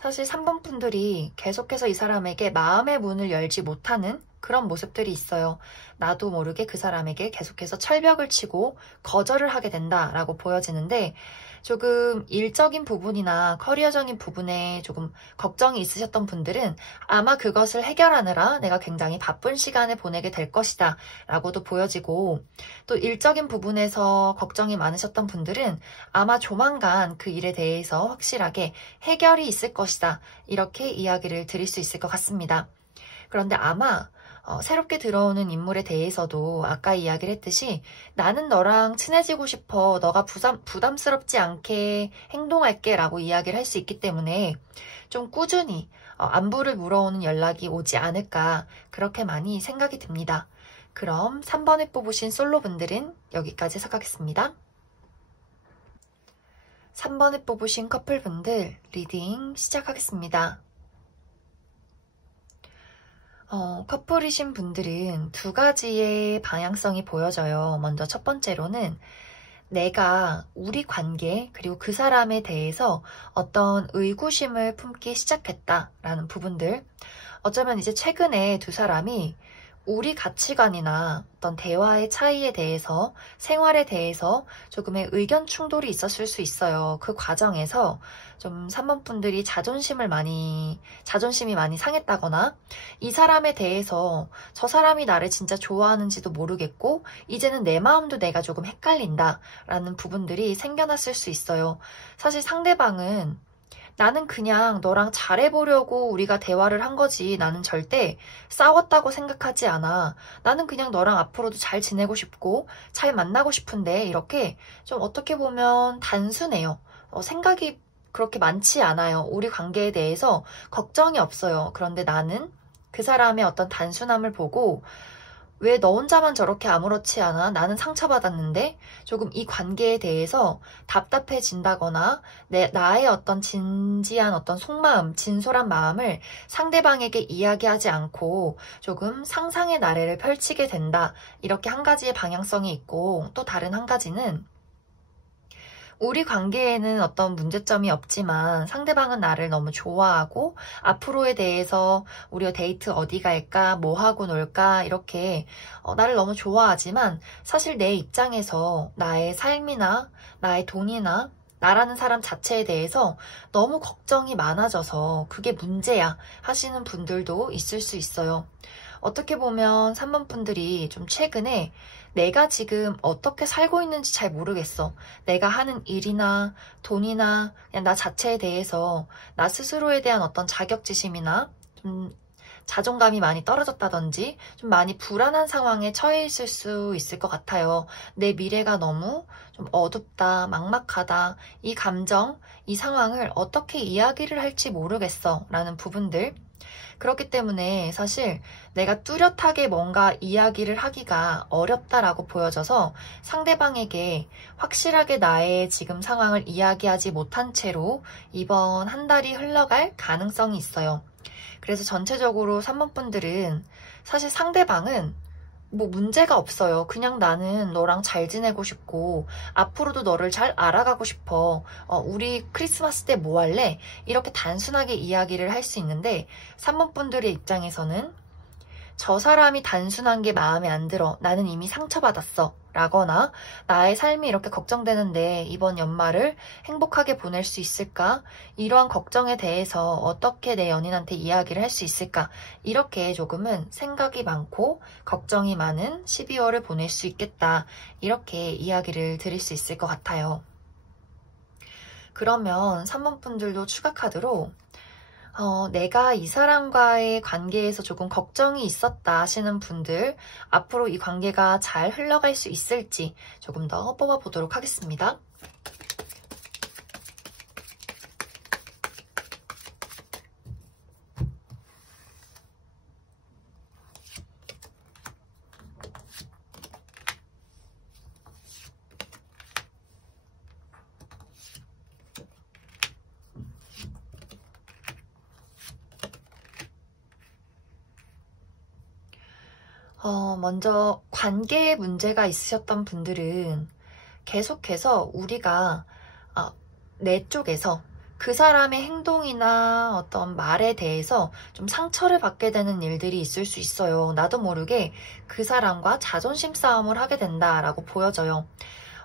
사실 3번 분들이 계속해서 이 사람에게 마음의 문을 열지 못하는 그런 모습들이 있어요. 나도 모르게 그 사람에게 계속해서 철벽을 치고 거절을 하게 된다라고 보여지는데 조금 일적인 부분이나 커리어적인 부분에 조금 걱정이 있으셨던 분들은 아마 그것을 해결하느라 내가 굉장히 바쁜 시간을 보내게 될 것이다 라고도 보여지고 또 일적인 부분에서 걱정이 많으셨던 분들은 아마 조만간 그 일에 대해서 확실하게 해결이 있을 것이다 이렇게 이야기를 드릴 수 있을 것 같습니다. 그런데 아마 새롭게 들어오는 인물에 대해서도 아까 이야기를 했듯이 나는 너랑 친해지고 싶어. 너가 부담스럽지 않게 행동할게 라고 이야기를 할 수 있기 때문에 좀 꾸준히 안부를 물어오는 연락이 오지 않을까 그렇게 많이 생각이 듭니다. 그럼 3번을 뽑으신 솔로분들은 여기까지 해석하겠습니다. 3번을 뽑으신 커플분들 리딩 시작하겠습니다. 커플이신 분들은 두 가지의 방향성이 보여져요. 먼저 첫 번째로는 내가 우리 관계 그리고 그 사람에 대해서 어떤 의구심을 품기 시작했다라는 부분들. 어쩌면 이제 최근에 두 사람이 우리 가치관이나 어떤 대화의 차이에 대해서, 생활에 대해서 조금의 의견 충돌이 있었을 수 있어요. 그 과정에서 좀 3번 분들이 자존심이 많이 상했다거나, 이 사람에 대해서 저 사람이 나를 진짜 좋아하는지도 모르겠고, 이제는 내 마음도 내가 조금 헷갈린다 라는 부분들이 생겨났을 수 있어요. 사실 상대방은 나는 그냥 너랑 잘해보려고 우리가 대화를 한 거지. 나는 절대 싸웠다고 생각하지 않아. 나는 그냥 너랑 앞으로도 잘 지내고 싶고 잘 만나고 싶은데, 이렇게 좀 어떻게 보면 단순해요. 생각이 그렇게 많지 않아요. 우리 관계에 대해서 걱정이 없어요. 그런데 나는 그 사람의 어떤 단순함을 보고, 왜 너 혼자만 저렇게 아무렇지 않아? 나는 상처받았는데, 조금 이 관계에 대해서 답답해진다거나, 나의 어떤 진지한 어떤 속마음, 진솔한 마음을 상대방에게 이야기하지 않고 조금 상상의 나래를 펼치게 된다. 이렇게 한 가지의 방향성이 있고, 또 다른 한 가지는 우리 관계에는 어떤 문제점이 없지만 상대방은 나를 너무 좋아하고, 앞으로에 대해서 우리가 데이트 어디 갈까, 뭐 하고 놀까, 이렇게 나를 너무 좋아하지만, 사실 내 입장에서 나의 삶이나 나의 돈이나 나라는 사람 자체에 대해서 너무 걱정이 많아져서 그게 문제야 하시는 분들도 있을 수 있어요. 어떻게 보면 3번 분들이 좀 최근에 내가 지금 어떻게 살고 있는지 잘 모르겠어. 내가 하는 일이나 돈이나 그냥 나 자체에 대해서 나 스스로에 대한 어떤 자격지심이나 좀 자존감이 많이 떨어졌다든지 좀 많이 불안한 상황에 처해 있을 수 있을 것 같아요. 내 미래가 너무 좀 어둡다, 막막하다, 이 감정, 이 상황을 어떻게 이야기를 할지 모르겠어 라는 부분들. 그렇기 때문에 사실 내가 뚜렷하게 뭔가 이야기를 하기가 어렵다라고 보여져서 상대방에게 확실하게 나의 지금 상황을 이야기하지 못한 채로 이번 한 달이 흘러갈 가능성이 있어요. 그래서 전체적으로 3번 분들은 사실 상대방은 뭐 문제가 없어요. 그냥 나는 너랑 잘 지내고 싶고 앞으로도 너를 잘 알아가고 싶어. 우리 크리스마스 때 뭐 할래? 이렇게 단순하게 이야기를 할 수 있는데, 3번 분들의 입장에서는 저 사람이 단순한 게 마음에 안 들어. 나는 이미 상처받았어. 라거나, 나의 삶이 이렇게 걱정되는데 이번 연말을 행복하게 보낼 수 있을까? 이러한 걱정에 대해서 어떻게 내 연인한테 이야기를 할 수 있을까? 이렇게 조금은 생각이 많고 걱정이 많은 12월을 보낼 수 있겠다. 이렇게 이야기를 드릴 수 있을 것 같아요. 그러면 3번 분들도 추가 카드로 내가 이 사람과의 관계에서 조금 걱정이 있었다 하시는 분들, 앞으로 이 관계가 잘 흘러갈 수 있을지 조금 더 뽑아보도록 하겠습니다. 먼저 관계에 문제가 있으셨던 분들은 계속해서 우리가 내 쪽에서 그 사람의 행동이나 어떤 말에 대해서 좀 상처를 받게 되는 일들이 있을 수 있어요. 나도 모르게 그 사람과 자존심 싸움을 하게 된다라고 보여져요.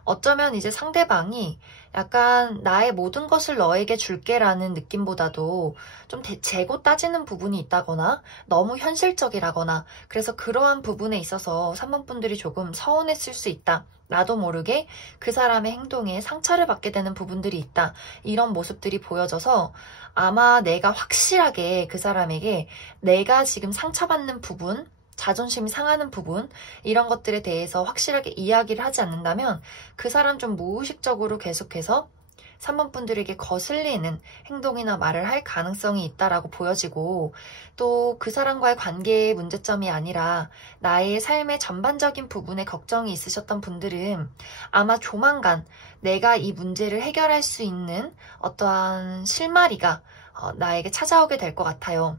어쩌면 이제 상대방이 약간 나의 모든 것을 너에게 줄게라는 느낌보다도 좀 재고 따지는 부분이 있다거나 너무 현실적이라거나, 그래서 그러한 부분에 있어서 3번 분들이 조금 서운했을 수 있다. 나도 모르게 그 사람의 행동에 상처를 받게 되는 부분들이 있다. 이런 모습들이 보여져서 아마 내가 확실하게 그 사람에게 내가 지금 상처받는 부분, 자존심이 상하는 부분, 이런 것들에 대해서 확실하게 이야기를 하지 않는다면 그 사람 좀 무의식적으로 계속해서 3번 분들에게 거슬리는 행동이나 말을 할 가능성이 있다라고 보여지고, 또 그 사람과의 관계의 문제점이 아니라 나의 삶의 전반적인 부분에 걱정이 있으셨던 분들은 아마 조만간 내가 이 문제를 해결할 수 있는 어떠한 실마리가 나에게 찾아오게 될 것 같아요.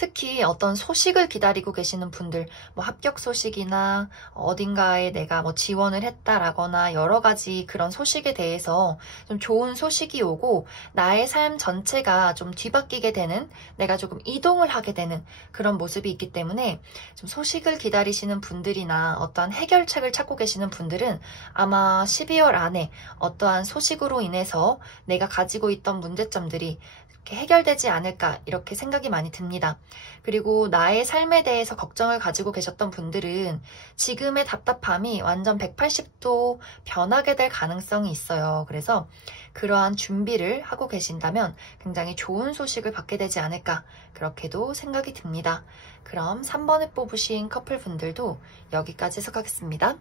특히 어떤 소식을 기다리고 계시는 분들, 뭐 합격 소식이나 어딘가에 내가 뭐 지원을 했다라거나 여러 가지 그런 소식에 대해서 좀 좋은 소식이 오고 나의 삶 전체가 좀 뒤바뀌게 되는, 내가 조금 이동을 하게 되는 그런 모습이 있기 때문에 좀 소식을 기다리시는 분들이나 어떠한 해결책을 찾고 계시는 분들은 아마 12월 안에 어떠한 소식으로 인해서 내가 가지고 있던 문제점들이 이렇게 해결되지 않을까, 이렇게 생각이 많이 듭니다. 그리고 나의 삶에 대해서 걱정을 가지고 계셨던 분들은 지금의 답답함이 완전 180도 변하게 될 가능성이 있어요. 그래서 그러한 준비를 하고 계신다면 굉장히 좋은 소식을 받게 되지 않을까, 그렇게도 생각이 듭니다. 그럼 3번에 뽑으신 커플분들도 여기까지 해석하겠습니다.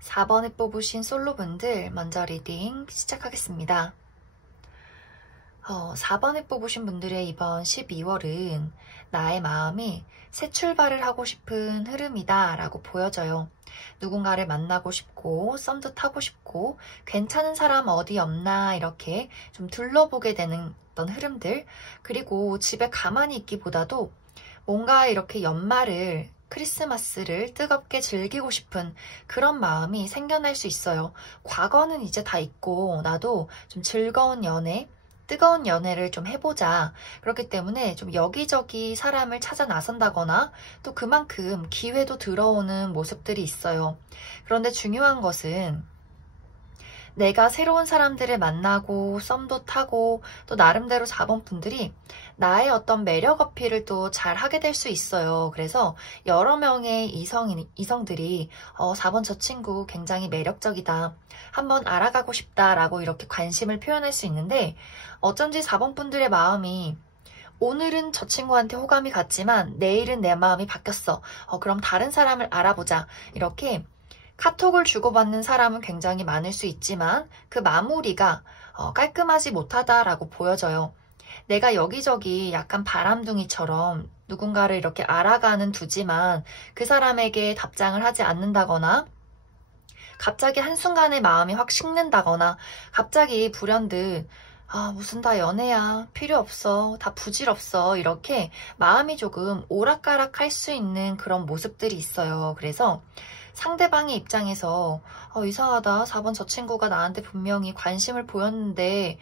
4번에 뽑으신 솔로분들 먼저 리딩 시작하겠습니다. 4번에 뽑으신 분들의 이번 12월은 나의 마음이 새 출발을 하고 싶은 흐름이다 라고 보여져요. 누군가를 만나고 싶고 썸도 타고 싶고 괜찮은 사람 어디 없나 이렇게 좀 둘러보게 되는 어떤 흐름들, 그리고 집에 가만히 있기보다도 뭔가 이렇게 연말을, 크리스마스를 뜨겁게 즐기고 싶은 그런 마음이 생겨날 수 있어요. 과거는 이제 다 잊고 나도 좀 즐거운 연애, 뜨거운 연애를 좀 해보자. 그렇기 때문에 좀 여기저기 사람을 찾아 나선다거나 또 그만큼 기회도 들어오는 모습들이 있어요. 그런데 중요한 것은 내가 새로운 사람들을 만나고 썸도 타고 또 나름대로 4번 분들이 나의 어떤 매력 어필을 또 잘 하게 될 수 있어요. 그래서 여러 명의 이성들이 4번 저 친구 굉장히 매력적이다, 한번 알아가고 싶다라고 이렇게 관심을 표현할 수 있는데, 어쩐지 4번 분들의 마음이 오늘은 저 친구한테 호감이 갔지만 내일은 내 마음이 바뀌었어. 그럼 다른 사람을 알아보자. 이렇게 카톡을 주고받는 사람은 굉장히 많을 수 있지만 그 마무리가 깔끔하지 못하다라고 보여져요. 내가 여기저기 약간 바람둥이처럼 누군가를 이렇게 알아가는 두지만 그 사람에게 답장을 하지 않는다거나, 갑자기 한순간에 마음이 확 식는다거나, 갑자기 불현듯 무슨 다 연애야, 필요 없어, 다 부질없어, 이렇게 마음이 조금 오락가락할 수 있는 그런 모습들이 있어요. 그래서 상대방의 입장에서 이상하다, 4번 저 친구가 나한테 분명히 관심을 보였는데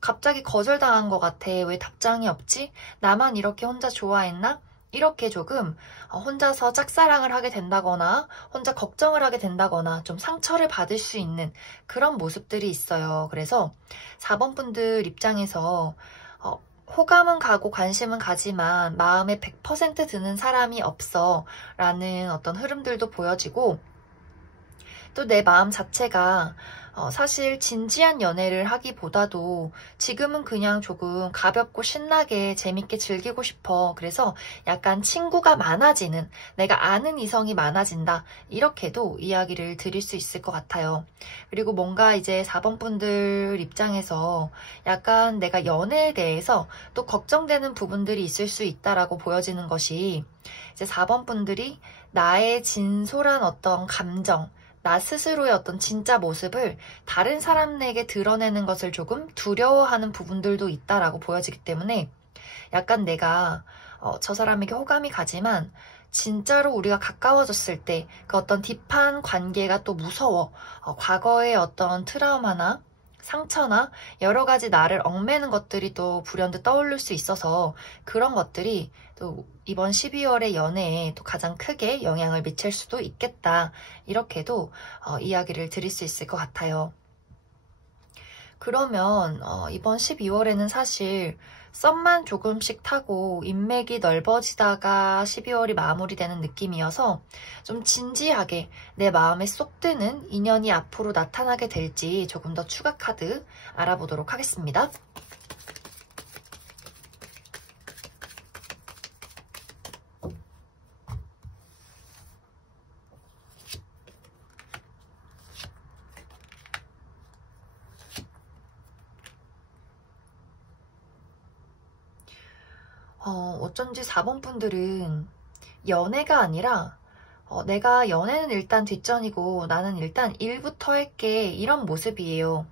갑자기 거절당한 것 같아, 왜 답장이 없지? 나만 이렇게 혼자 좋아했나? 이렇게 조금 혼자서 짝사랑을 하게 된다거나 혼자 걱정을 하게 된다거나 좀 상처를 받을 수 있는 그런 모습들이 있어요. 그래서 4번 분들 입장에서 호감은 가고 관심은 가지만 마음에 100% 드는 사람이 없어 라는 어떤 흐름들도 보여지고, 또 내 마음 자체가 사실 진지한 연애를 하기보다도 지금은 그냥 조금 가볍고 신나게 재밌게 즐기고 싶어. 그래서 약간 친구가 많아지는, 내가 아는 이성이 많아진다, 이렇게도 이야기를 드릴 수 있을 것 같아요. 그리고 뭔가 이제 4번 분들 입장에서 약간 내가 연애에 대해서 또 걱정되는 부분들이 있을 수 있다라고 보여지는 것이, 이제 4번 분들이 나의 진솔한 어떤 감정, 나 스스로의 어떤 진짜 모습을 다른 사람에게 드러내는 것을 조금 두려워하는 부분들도 있다라고 보여지기 때문에, 약간 내가 저 사람에게 호감이 가지만 진짜로 우리가 가까워졌을 때 그 어떤 딥한 관계가 또 무서워. 과거의 어떤 트라우마나 상처나 여러 가지 나를 얽매는 것들이 또 불현듯 떠오를 수 있어서 그런 것들이 또 이번 12월의 연애에 또 가장 크게 영향을 미칠 수도 있겠다. 이렇게도 이야기를 드릴 수 있을 것 같아요. 그러면 이번 12월에는 사실 썸만 조금씩 타고 인맥이 넓어지다가 12월이 마무리되는 느낌이어서 좀 진지하게 내 마음에 쏙 드는 인연이 앞으로 나타나게 될지 조금 더 추가 카드 알아보도록 하겠습니다. 어쩐지 4번 분들은 연애가 아니라 내가 연애는 일단 뒷전이고 나는 일단 일부터 할게, 이런 모습이에요.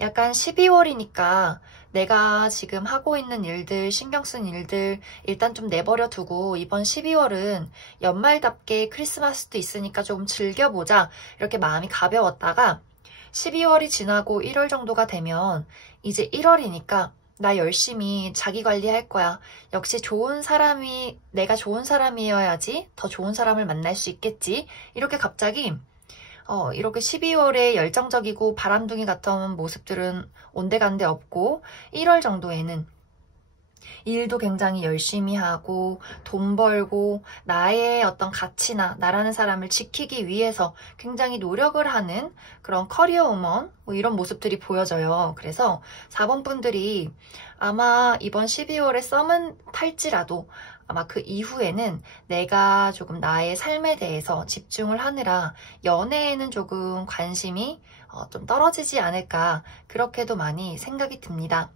약간 12월이니까 내가 지금 하고 있는 일들, 신경 쓴 일들 일단 좀 내버려 두고 이번 12월은 연말답게 크리스마스도 있으니까 좀 즐겨보자. 이렇게 마음이 가벼웠다가 12월이 지나고 1월 정도가 되면 이제 1월이니까 나 열심히 자기 관리할 거야. 역시 내가 좋은 사람이어야지 더 좋은 사람을 만날 수 있겠지. 이렇게 갑자기 이렇게 12월에 열정적이고 바람둥이 같은 모습들은 온데간데 없고 1월 정도에는 일도 굉장히 열심히 하고 돈 벌고 나의 어떤 가치나 나라는 사람을 지키기 위해서 굉장히 노력을 하는 그런 커리어 우먼 뭐 이런 모습들이 보여져요. 그래서 4번 분들이 아마 이번 12월에 썸은 탈지라도 아마 그 이후에는 내가 조금 나의 삶에 대해서 집중을 하느라 연애에는 조금 관심이 좀 떨어지지 않을까 그렇게도 많이 생각이 듭니다.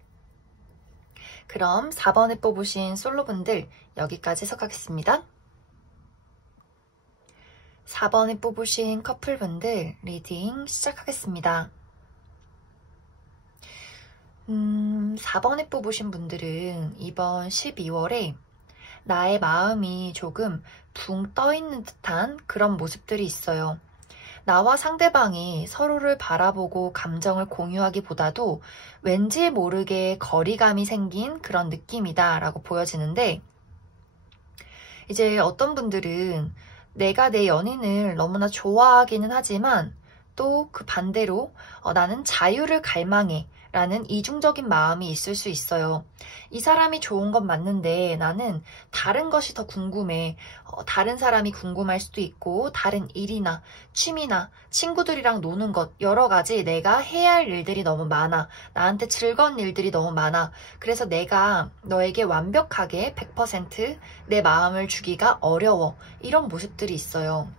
그럼 4번에 뽑으신 솔로분들 여기까지 해석하겠습니다. 4번에 뽑으신 커플분들 리딩 시작하겠습니다. 4번에 뽑으신 분들은 이번 12월에 나의 마음이 조금 붕 떠있는 듯한 그런 모습들이 있어요. 나와 상대방이 서로를 바라보고 감정을 공유하기보다도 왠지 모르게 거리감이 생긴 그런 느낌이다 라고 보여지는데, 이제 어떤 분들은 내가 내 연인을 너무나 좋아하기는 하지만 또 그 반대로 나는 자유를 갈망해 라는 이중적인 마음이 있을 수 있어요. 이 사람이 좋은 건 맞는데 나는 다른 것이 더 궁금해. 다른 사람이 궁금할 수도 있고 다른 일이나 취미나 친구들이랑 노는 것 여러 가지 내가 해야 할 일들이 너무 많아. 나한테 즐거운 일들이 너무 많아. 그래서 내가 너에게 완벽하게 100% 내 마음을 주기가 어려워. 이런 모습들이 있어요.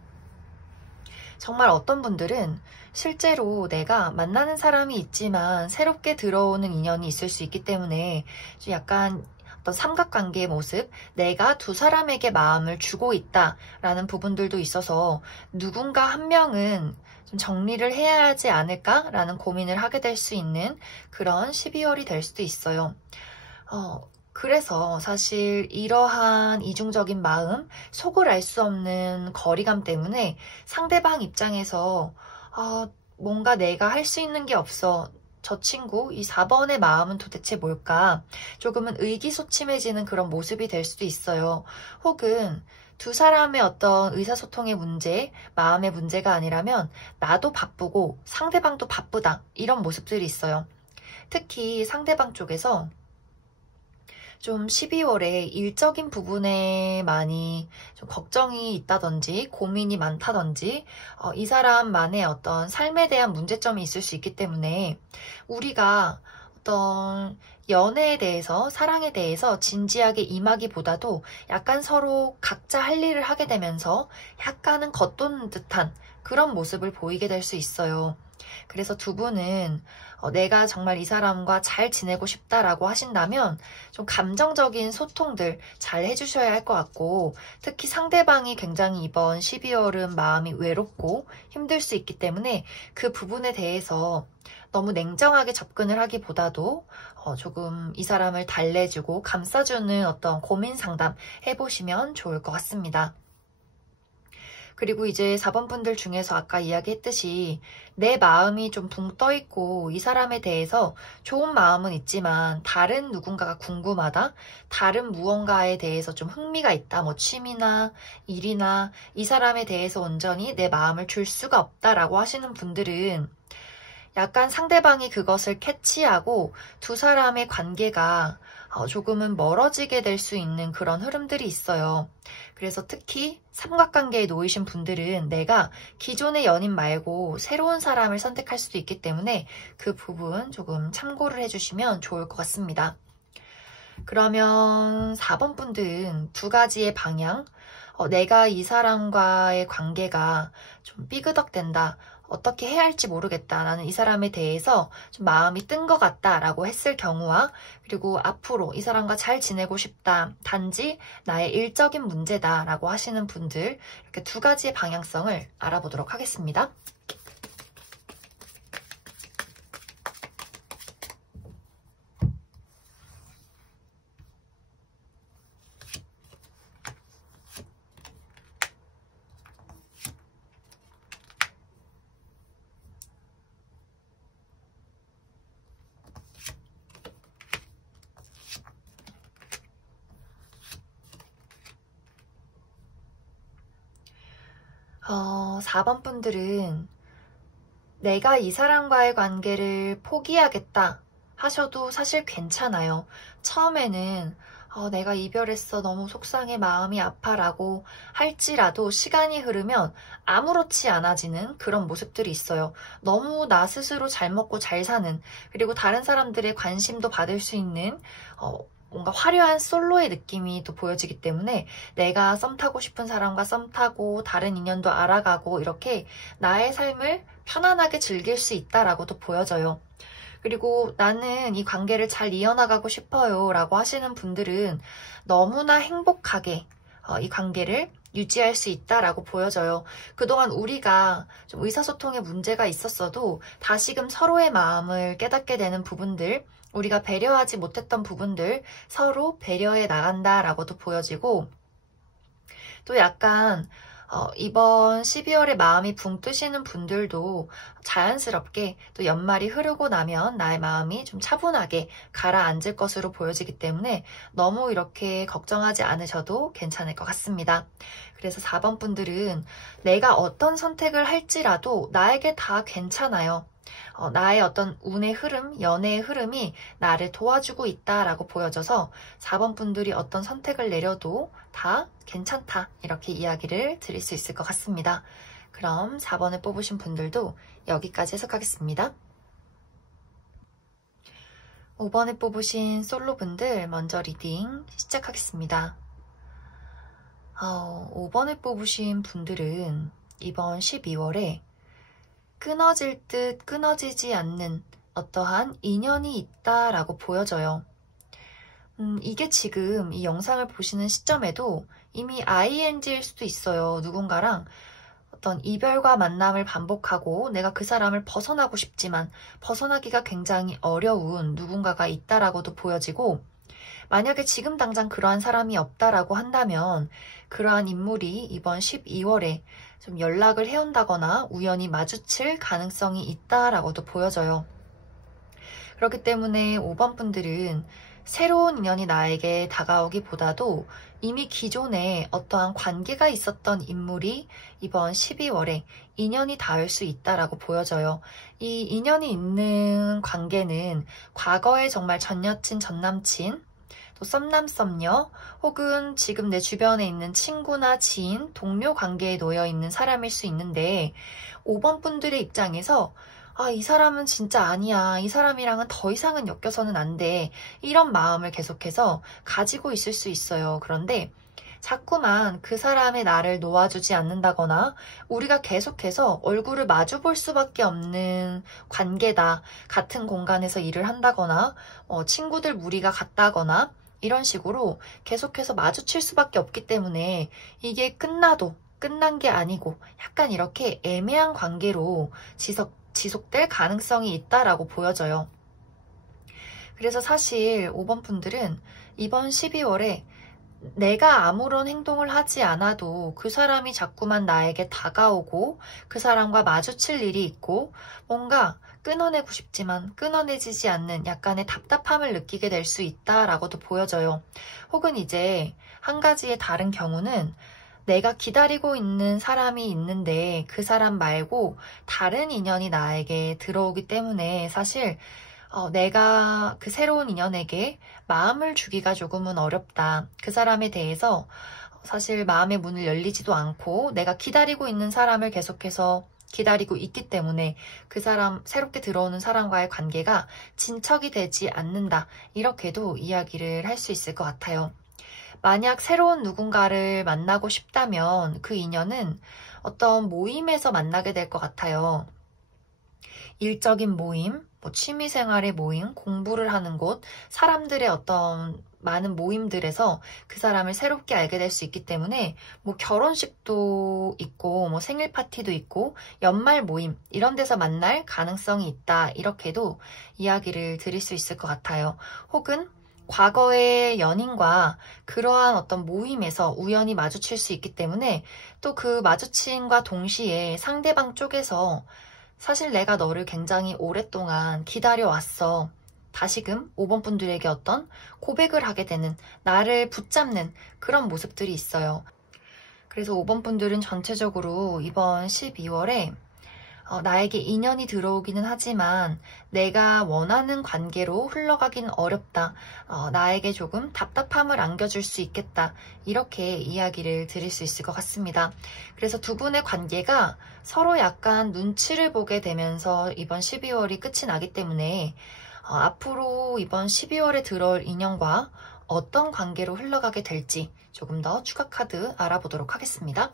정말 어떤 분들은 실제로 내가 만나는 사람이 있지만 새롭게 들어오는 인연이 있을 수 있기 때문에 좀 약간 어떤 삼각관계의 모습, 내가 두 사람에게 마음을 주고 있다라는 부분들도 있어서 누군가 한 명은 좀 정리를 해야 하지 않을까라는 고민을 하게 될 수 있는 그런 12월이 될 수도 있어요. 그래서 사실 이러한 이중적인 마음, 속을 알 수 없는 거리감 때문에 상대방 입장에서 뭔가 내가 할 수 있는 게 없어. 저 친구, 이 4번의 마음은 도대체 뭘까? 조금은 의기소침해지는 그런 모습이 될 수도 있어요. 혹은 두 사람의 어떤 의사소통의 문제, 마음의 문제가 아니라면 나도 바쁘고 상대방도 바쁘다. 이런 모습들이 있어요. 특히 상대방 쪽에서 좀 12월에 일적인 부분에 많이 좀 걱정이 있다든지 고민이 많다든지 이 사람만의 어떤 삶에 대한 문제점이 있을 수 있기 때문에 우리가 어떤 연애에 대해서 사랑에 대해서 진지하게 임하기보다도 약간 서로 각자 할 일을 하게 되면서 약간은 겉도는 듯한 그런 모습을 보이게 될 수 있어요. 그래서 두 분은 내가 정말 이 사람과 잘 지내고 싶다라고 하신다면 좀 감정적인 소통들 잘 해주셔야 할 것 같고, 특히 상대방이 굉장히 이번 12월은 마음이 외롭고 힘들 수 있기 때문에 그 부분에 대해서 너무 냉정하게 접근을 하기보다도 조금 이 사람을 달래주고 감싸주는 어떤 고민 상담 해보시면 좋을 것 같습니다. 그리고 이제 4번 분들 중에서 아까 이야기했듯이 내 마음이 좀 붕 떠있고 이 사람에 대해서 좋은 마음은 있지만 다른 누군가가 궁금하다, 다른 무언가에 대해서 좀 흥미가 있다, 뭐 취미나 일이나 이 사람에 대해서 온전히 내 마음을 줄 수가 없다라고 하시는 분들은 약간 상대방이 그것을 캐치하고 두 사람의 관계가 조금은 멀어지게 될 수 있는 그런 흐름들이 있어요. 그래서 특히 삼각관계에 놓이신 분들은 내가 기존의 연인 말고 새로운 사람을 선택할 수도 있기 때문에 그 부분 조금 참고를 해주시면 좋을 것 같습니다. 그러면 4번 분들은 두 가지의 방향, 내가 이 사람과의 관계가 좀 삐그덕된다, 어떻게 해야 할지 모르겠다, 나는 이 사람에 대해서 좀 마음이 뜬 것 같다 라고 했을 경우와, 그리고 앞으로 이 사람과 잘 지내고 싶다, 단지 나의 일적인 문제다 라고 하시는 분들, 이렇게 두 가지의 방향성을 알아보도록 하겠습니다. 4번 분들은 내가 이 사람과의 관계를 포기하겠다 하셔도 사실 괜찮아요. 처음에는 내가 이별했어, 너무 속상해, 마음이 아파라고 할지라도 시간이 흐르면 아무렇지 않아지는 그런 모습들이 있어요. 너무 나 스스로 잘 먹고 잘 사는, 그리고 다른 사람들의 관심도 받을 수 있는 뭔가 화려한 솔로의 느낌이 또 보여지기 때문에 내가 썸 타고 싶은 사람과 썸 타고 다른 인연도 알아가고 이렇게 나의 삶을 편안하게 즐길 수 있다라고도 보여져요. 그리고 나는 이 관계를 잘 이어나가고 싶어요 라고 하시는 분들은 너무나 행복하게 이 관계를 유지할 수 있다라고 보여져요. 그동안 우리가 좀 의사소통에 문제가 있었어도 다시금 서로의 마음을 깨닫게 되는 부분들, 우리가 배려하지 못했던 부분들 서로 배려해 나간다라고도 보여지고, 또 약간 이번 12월에 마음이 붕 뜨시는 분들도 자연스럽게 또 연말이 흐르고 나면 나의 마음이 좀 차분하게 가라앉을 것으로 보여지기 때문에 너무 이렇게 걱정하지 않으셔도 괜찮을 것 같습니다. 그래서 4번 분들은 내가 어떤 선택을 할지라도 나에게 다 괜찮아요. 나의 어떤 운의 흐름, 연애의 흐름이 나를 도와주고 있다라고 보여져서 4번 분들이 어떤 선택을 내려도 다 괜찮다 이렇게 이야기를 드릴 수 있을 것 같습니다. 그럼 4번을 뽑으신 분들도 여기까지 해석하겠습니다. 5번을 뽑으신 솔로분들 먼저 리딩 시작하겠습니다. 5번을 뽑으신 분들은 이번 12월에 끊어질 듯 끊어지지 않는 어떠한 인연이 있다라고 보여져요. 이게 지금 이 영상을 보시는 시점에도 이미 ING일 수도 있어요. 누군가랑 어떤 이별과 만남을 반복하고 내가 그 사람을 벗어나고 싶지만 벗어나기가 굉장히 어려운 누군가가 있다라고도 보여지고, 만약에 지금 당장 그러한 사람이 없다라고 한다면 그러한 인물이 이번 12월에 좀 연락을 해온다거나 우연히 마주칠 가능성이 있다라고도 보여져요. 그렇기 때문에 5번 분들은 새로운 인연이 나에게 다가오기보다도 이미 기존에 어떠한 관계가 있었던 인물이 이번 12월에 인연이 닿을 수 있다라고 보여져요. 이 인연이 있는 관계는 과거에 정말 전 여친, 전 남친, 또 썸남, 썸녀, 혹은 지금 내 주변에 있는 친구나 지인, 동료 관계에 놓여 있는 사람일 수 있는데, 5번 분들의 입장에서 이 사람은 진짜 아니야, 이 사람이랑은 더 이상은 엮여서는 안 돼, 이런 마음을 계속해서 가지고 있을 수 있어요. 그런데 자꾸만 그 사람의 나를 놓아주지 않는다거나 우리가 계속해서 얼굴을 마주 볼 수밖에 없는 관계다, 같은 공간에서 일을 한다거나 친구들 무리가 같다거나 이런 식으로 계속해서 마주칠 수밖에 없기 때문에 이게 끝나도 끝난 게 아니고 약간 이렇게 애매한 관계로 지속될 가능성이 있다라고 보여져요. 그래서 사실 5번 분들은 이번 12월에 내가 아무런 행동을 하지 않아도 그 사람이 자꾸만 나에게 다가오고 그 사람과 마주칠 일이 있고 뭔가 끊어내고 싶지만 끊어내지지 않는 약간의 답답함을 느끼게 될 수 있다라고도 보여져요. 혹은 이제 한 가지의 다른 경우는 내가 기다리고 있는 사람이 있는데 그 사람 말고 다른 인연이 나에게 들어오기 때문에 사실 내가 그 새로운 인연에게 마음을 주기가 조금은 어렵다. 그 사람에 대해서 사실 마음의 문을 열리지도 않고 내가 기다리고 있는 사람을 계속해서 기다리고 있기 때문에 그 사람, 새롭게 들어오는 사람과의 관계가 진척이 되지 않는다. 이렇게도 이야기를 할 수 있을 것 같아요. 만약 새로운 누군가를 만나고 싶다면 그 인연은 어떤 모임에서 만나게 될 것 같아요. 일적인 모임, 취미생활의 모임, 공부를 하는 곳, 사람들의 어떤 많은 모임들에서 그 사람을 새롭게 알게 될 수 있기 때문에 결혼식도 있고 생일 파티도 있고 연말 모임 이런 데서 만날 가능성이 있다. 이렇게도 이야기를 드릴 수 있을 것 같아요. 혹은 과거의 연인과 그러한 어떤 모임에서 우연히 마주칠 수 있기 때문에 또 그 마주침과 동시에 상대방 쪽에서 사실 내가 너를 굉장히 오랫동안 기다려왔어. 다시금 5번 분들에게 어떤 고백을 하게 되는, 나를 붙잡는 그런 모습들이 있어요. 그래서 5번 분들은 전체적으로 이번 12월에 나에게 인연이 들어오기는 하지만 내가 원하는 관계로 흘러가긴 어렵다. 나에게 조금 답답함을 안겨줄 수 있겠다. 이렇게 이야기를 드릴 수 있을 것 같습니다. 그래서 두 분의 관계가 서로 약간 눈치를 보게 되면서 이번 12월이 끝이 나기 때문에 앞으로 이번 12월에 들어올 인연과 어떤 관계로 흘러가게 될지 조금 더 추가 카드 알아보도록 하겠습니다.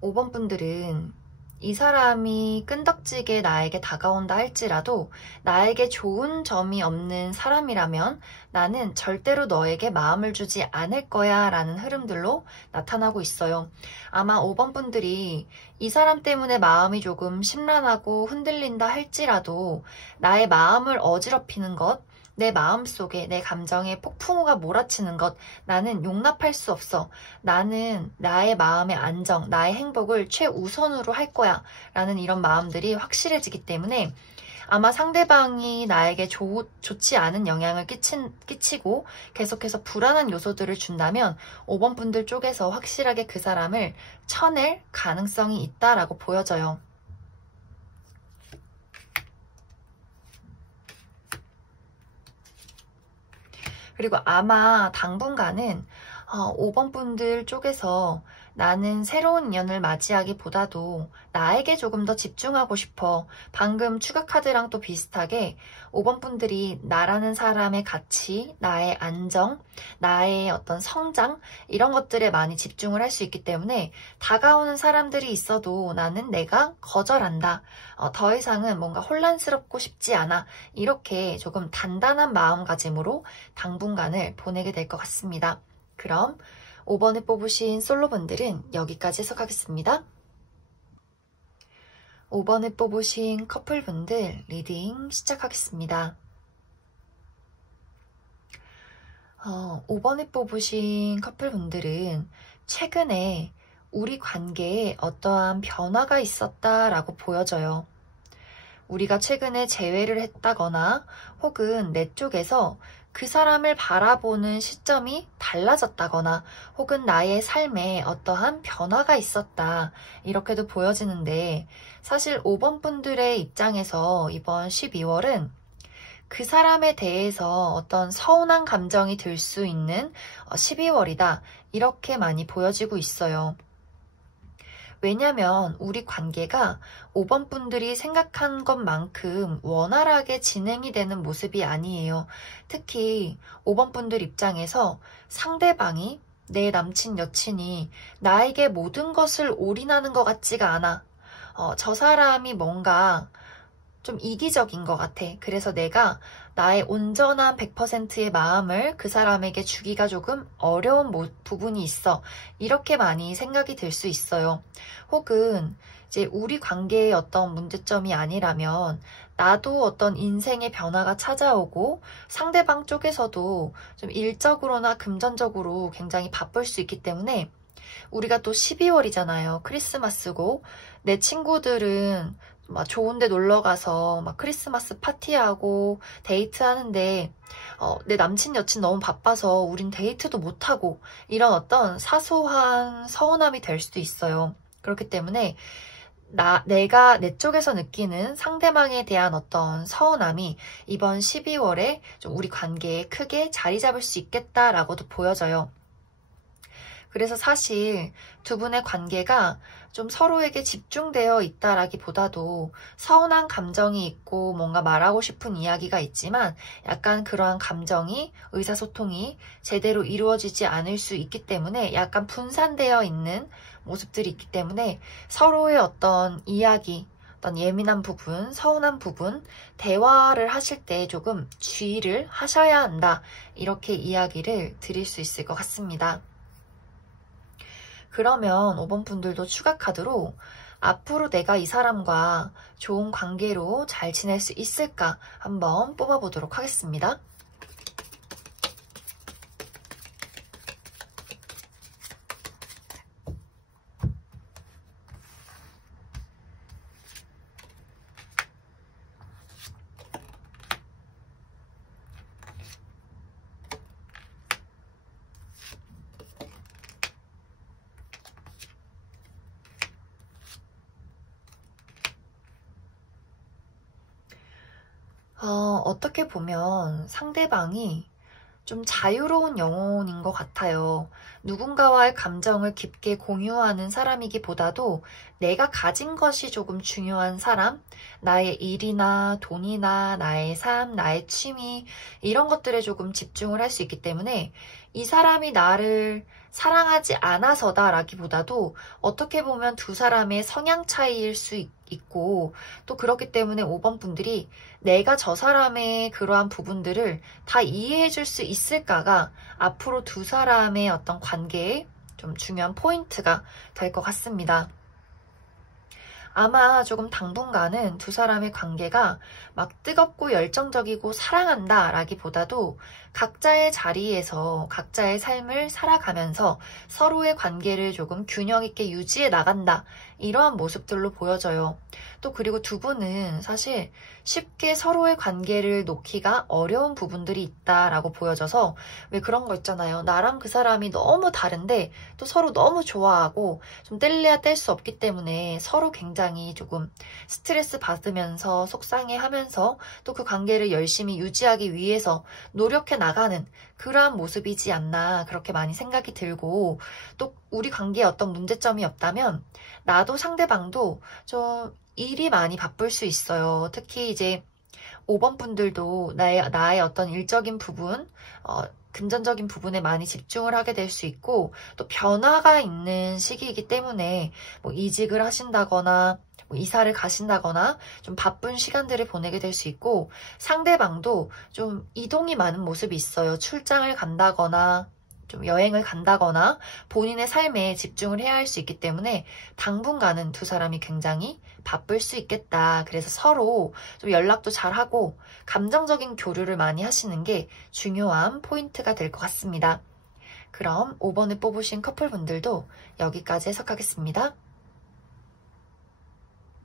5번 분들은 이 사람이 끈덕지게 나에게 다가온다 할지라도 나에게 좋은 점이 없는 사람이라면 나는 절대로 너에게 마음을 주지 않을 거야 라는 흐름들로 나타나고 있어요. 아마 5번 분들이 이 사람 때문에 마음이 조금 심란하고 흔들린다 할지라도 나의 마음을 어지럽히는 것, 내 마음속에 내 감정에 폭풍우가 몰아치는 것, 나는 용납할 수 없어. 나는 나의 마음의 안정, 나의 행복을 최우선으로 할 거야. 라는 이런 마음들이 확실해지기 때문에 아마 상대방이 나에게 좋지 않은 영향을 끼치고 계속해서 불안한 요소들을 준다면 5번 분들 쪽에서 확실하게 그 사람을 쳐낼 가능성이 있다라고 보여져요. 그리고 아마 당분간은 5번 분들 쪽에서 나는 새로운 인연을 맞이하기보다도 나에게 조금 더 집중하고 싶어. 방금 추가 카드랑 또 비슷하게 5번 분들이 나라는 사람의 가치, 나의 안정, 나의 어떤 성장 이런 것들에 많이 집중을 할 수 있기 때문에 다가오는 사람들이 있어도 나는 내가 거절한다. 더 이상은 뭔가 혼란스럽고 싶지 않아. 이렇게 조금 단단한 마음가짐으로 당분간을 보내게 될 것 같습니다. 그럼 5번을 뽑으신 솔로분들은 여기까지 해석하겠습니다. 5번을 뽑으신 커플분들 리딩 시작하겠습니다. 5번을 뽑으신 커플분들은 최근에 우리 관계에 어떠한 변화가 있었다라고 보여져요. 우리가 최근에 재회를 했다거나 혹은 내 쪽에서 그 사람을 바라보는 시점이 달라졌다거나 혹은 나의 삶에 어떠한 변화가 있었다 이렇게도 보여지는데 사실 5번 분들의 입장에서 이번 12월은 그 사람에 대해서 어떤 서운한 감정이 들 수 있는 12월이다 이렇게 많이 보여지고 있어요. 왜냐면 우리 관계가 5번 분들이 생각한 것만큼 원활하게 진행이 되는 모습이 아니에요. 특히 5번 분들 입장에서 상대방이 내 남친 여친이 나에게 모든 것을 올인하는 것 같지가 않아. 저 사람이 뭔가 좀 이기적인 것 같아. 그래서 내가 나의 온전한 100%의 마음을 그 사람에게 주기가 조금 어려운 부분이 있어. 이렇게 많이 생각이 들 수 있어요. 혹은 이제 우리 관계의 어떤 문제점이 아니라면 나도 어떤 인생의 변화가 찾아오고 상대방 쪽에서도 좀 일적으로나 금전적으로 굉장히 바쁠 수 있기 때문에 우리가 또 12월이잖아요. 크리스마스고 내 친구들은 막 좋은데 놀러 가서 막 크리스마스 파티하고 데이트하는데 내 남친 여친 너무 바빠서 우린 데이트도 못하고 이런 어떤 사소한 서운함이 될 수도 있어요. 그렇기 때문에 내가 내 쪽에서 느끼는 상대방에 대한 어떤 서운함이 이번 12월에 좀 우리 관계에 크게 자리 잡을 수 있겠다라고도 보여져요. 그래서 사실 두 분의 관계가 좀 서로에게 집중되어 있다라기보다도 서운한 감정이 있고 뭔가 말하고 싶은 이야기가 있지만 약간 그러한 감정이 의사소통이 제대로 이루어지지 않을 수 있기 때문에 약간 분산되어 있는 모습들이 있기 때문에 서로의 어떤 이야기, 어떤 예민한 부분, 서운한 부분, 대화를 하실 때 조금 주의를 하셔야 한다. 이렇게 이야기를 드릴 수 있을 것 같습니다. 그러면 5번 분들도 추가 카드로 앞으로 내가 이 사람과 좋은 관계로 잘 지낼 수 있을까 한번 뽑아보도록 하겠습니다. 어떻게 보면 상대방이 좀 자유로운 영혼인 것 같아요. 누군가와의 감정을 깊게 공유하는 사람이기보다도 내가 가진 것이 조금 중요한 사람, 나의 일이나 돈이나 나의 삶, 나의 취미, 이런 것들에 조금 집중을 할 수 있기 때문에 이 사람이 나를 사랑하지 않아서다라기보다도 어떻게 보면 두 사람의 성향 차이일 수 있고, 또 그렇기 때문에 5번 분들이 내가 저 사람의 그러한 부분들을 다 이해해 줄 수 있을까가 앞으로 두 사람의 어떤 관계에 좀 중요한 포인트가 될 것 같습니다. 아마 조금 당분간은 두 사람의 관계가 막 뜨겁고 열정적이고 사랑한다 라기보다도 각자의 자리에서 각자의 삶을 살아가면서 서로의 관계를 조금 균형 있게 유지해 나간다, 이러한 모습들로 보여져요. 또 그리고 두 분은 사실 쉽게 서로의 관계를 놓기가 어려운 부분들이 있다라고 보여져서, 왜 그런 거 있잖아요. 나랑 그 사람이 너무 다른데 또 서로 너무 좋아하고 좀 뗄래야 뗄 수 없기 때문에 서로 굉장히 조금 스트레스 받으면서 속상해하면서 또 그 관계를 열심히 유지하기 위해서 노력해 나가는 그러한 모습이지 않나, 그렇게 많이 생각이 들고, 또 우리 관계에 어떤 문제점이 없다면 나도 상대방도 좀 일이 많이 바쁠 수 있어요. 특히 이제 5번 분들도 나의 어떤 일적인 부분, 금전적인 부분에 많이 집중을 하게 될 수 있고, 또 변화가 있는 시기이기 때문에 뭐 이직을 하신다거나 뭐 이사를 가신다거나 좀 바쁜 시간들을 보내게 될 수 있고, 상대방도 좀 이동이 많은 모습이 있어요. 출장을 간다거나 좀 여행을 간다거나 본인의 삶에 집중을 해야 할 수 있기 때문에 당분간은 두 사람이 굉장히 바쁠 수 있겠다. 그래서 서로 좀 연락도 잘하고 감정적인 교류를 많이 하시는 게 중요한 포인트가 될 것 같습니다. 그럼 5번을 뽑으신 커플분들도 여기까지 해석하겠습니다.